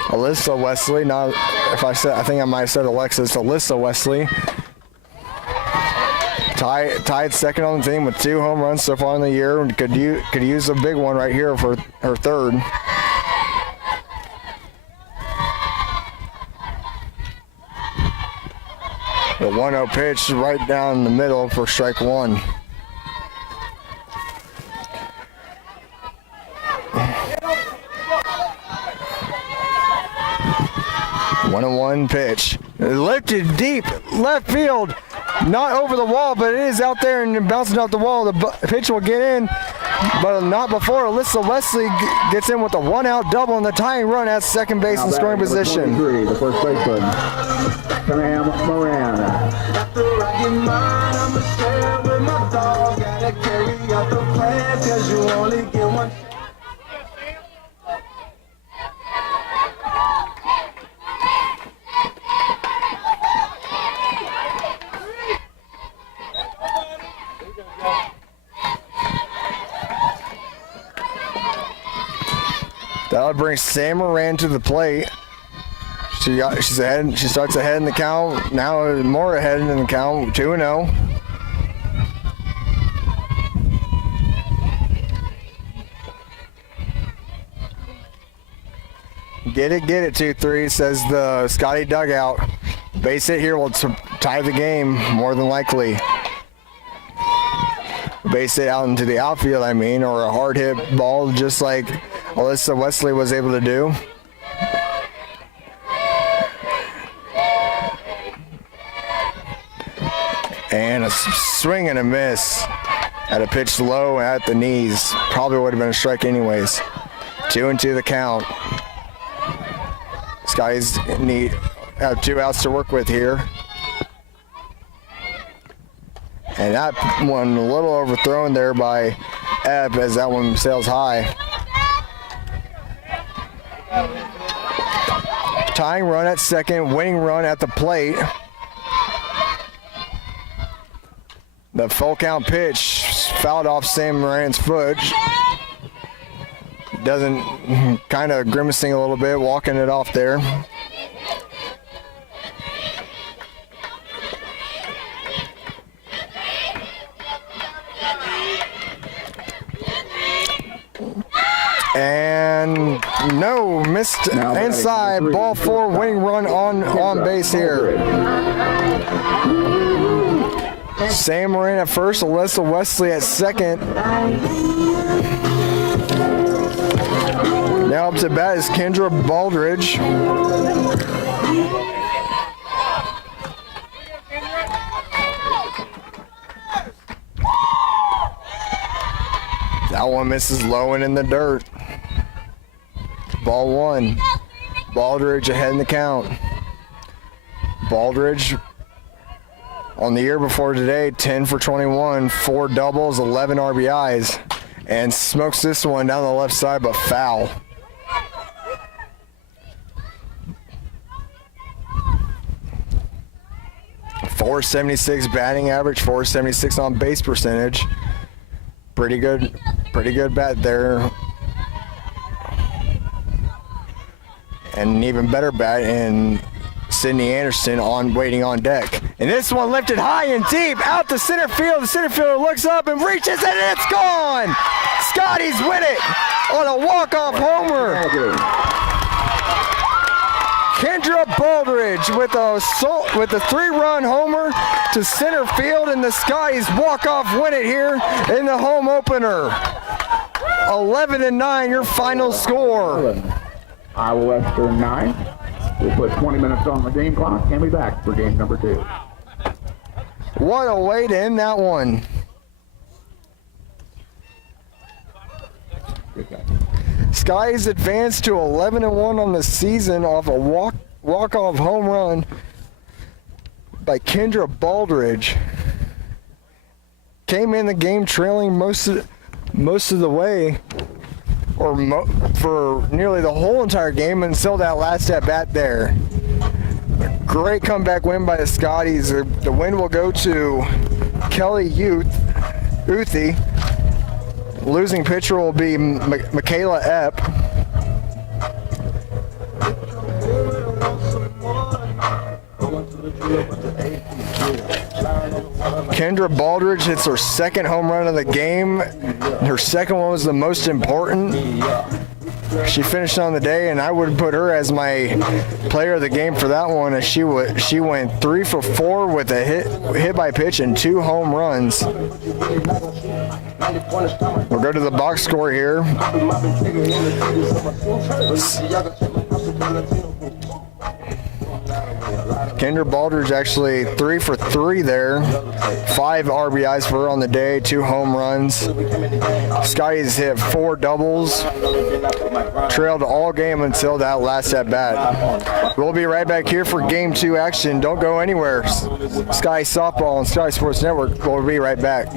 Alyssa Wesley, not if I think I might have said Alexis. Alyssa Wesley. Tied second on the team with 2 home runs so far in the year. Could use a big one right here for her third. The 1-0 pitch right down the middle for strike 1. One pitch. Lifted deep, left field. Not over the wall, but it is out there and bouncing off the wall. The pitch will get in, but not before Alyssa Wesley gets in with a 1-out double and the tying run at second base in scoring position. The first baseman, Sam Moran. That'll bring Sam Moran to the plate. She starts ahead in the count. Now more ahead in the count, 2-0. Get it, 2-3, says the Scotty dugout. Base hit here will tie the game, more than likely. Base hit out into the outfield, or a hard hit ball, just like Alyssa Wesley was able to do. And a swing and a miss at a pitch low at the knees. Probably would have been a strike anyways. 2-2 the count. Scotties have 2 outs to work with here. And that one a little overthrown there by Ebb as that one sails high. Tying run at second, winning run at the plate. The full count pitch fouled off Sam Moran's foot. Doesn't, kind of grimacing a little bit, walking it off there. And no, missed inside, ball 4, winning run on base here. Sam Moran at first, Alyssa Wesley at second. Now up to bat is Kendra Baldridge. That one misses low and in the dirt. Ball 1. Baldridge ahead in the count. Baldridge on the year before today, 10 for 21, 4 doubles, 11 RBIs, and smokes this one down the left side, but foul. .476 batting average, .476 on base percentage. Pretty good bat there. And an even better bat in Cydney Anderson waiting on deck. And this one lifted high and deep out to center field. The center fielder looks up and reaches, and it's gone. Scotty's win it on a walk-off homer. Kendra Baldridge with a 3-run homer to center field, and the Scotties walk-off win it here in the home opener. 11-9, your final score. Iowa Western 9. We'll put 20 minutes on the game clock and be back for game number 2. What a way to end that one. Skies advanced to 11-1 on the season off a walk-off home run by Kendra Baldridge. Came in the game trailing most of the way, for nearly the whole entire game until that last at bat there. Great comeback win by the Scotties. The win will go to Kelly Uthi. Losing pitcher will be Michaela Epp. Kendra Baldridge hits her second home run of the game. Her second one was the most important. She finished on the day, and I would put her as my player of the game for that one, as she went 3 for 4 with a hit by pitch and 2 home runs. We'll go to the box score here. Kendra Baldridge actually 3 for 3 there. 5 RBIs for her on the day, 2 home runs. Scotty's hit 4 doubles. Trailed all game until that last at bat. We'll be right back here for game 2 action. Don't go anywhere. Sky Softball and Sky Sports Network. We'll be right back.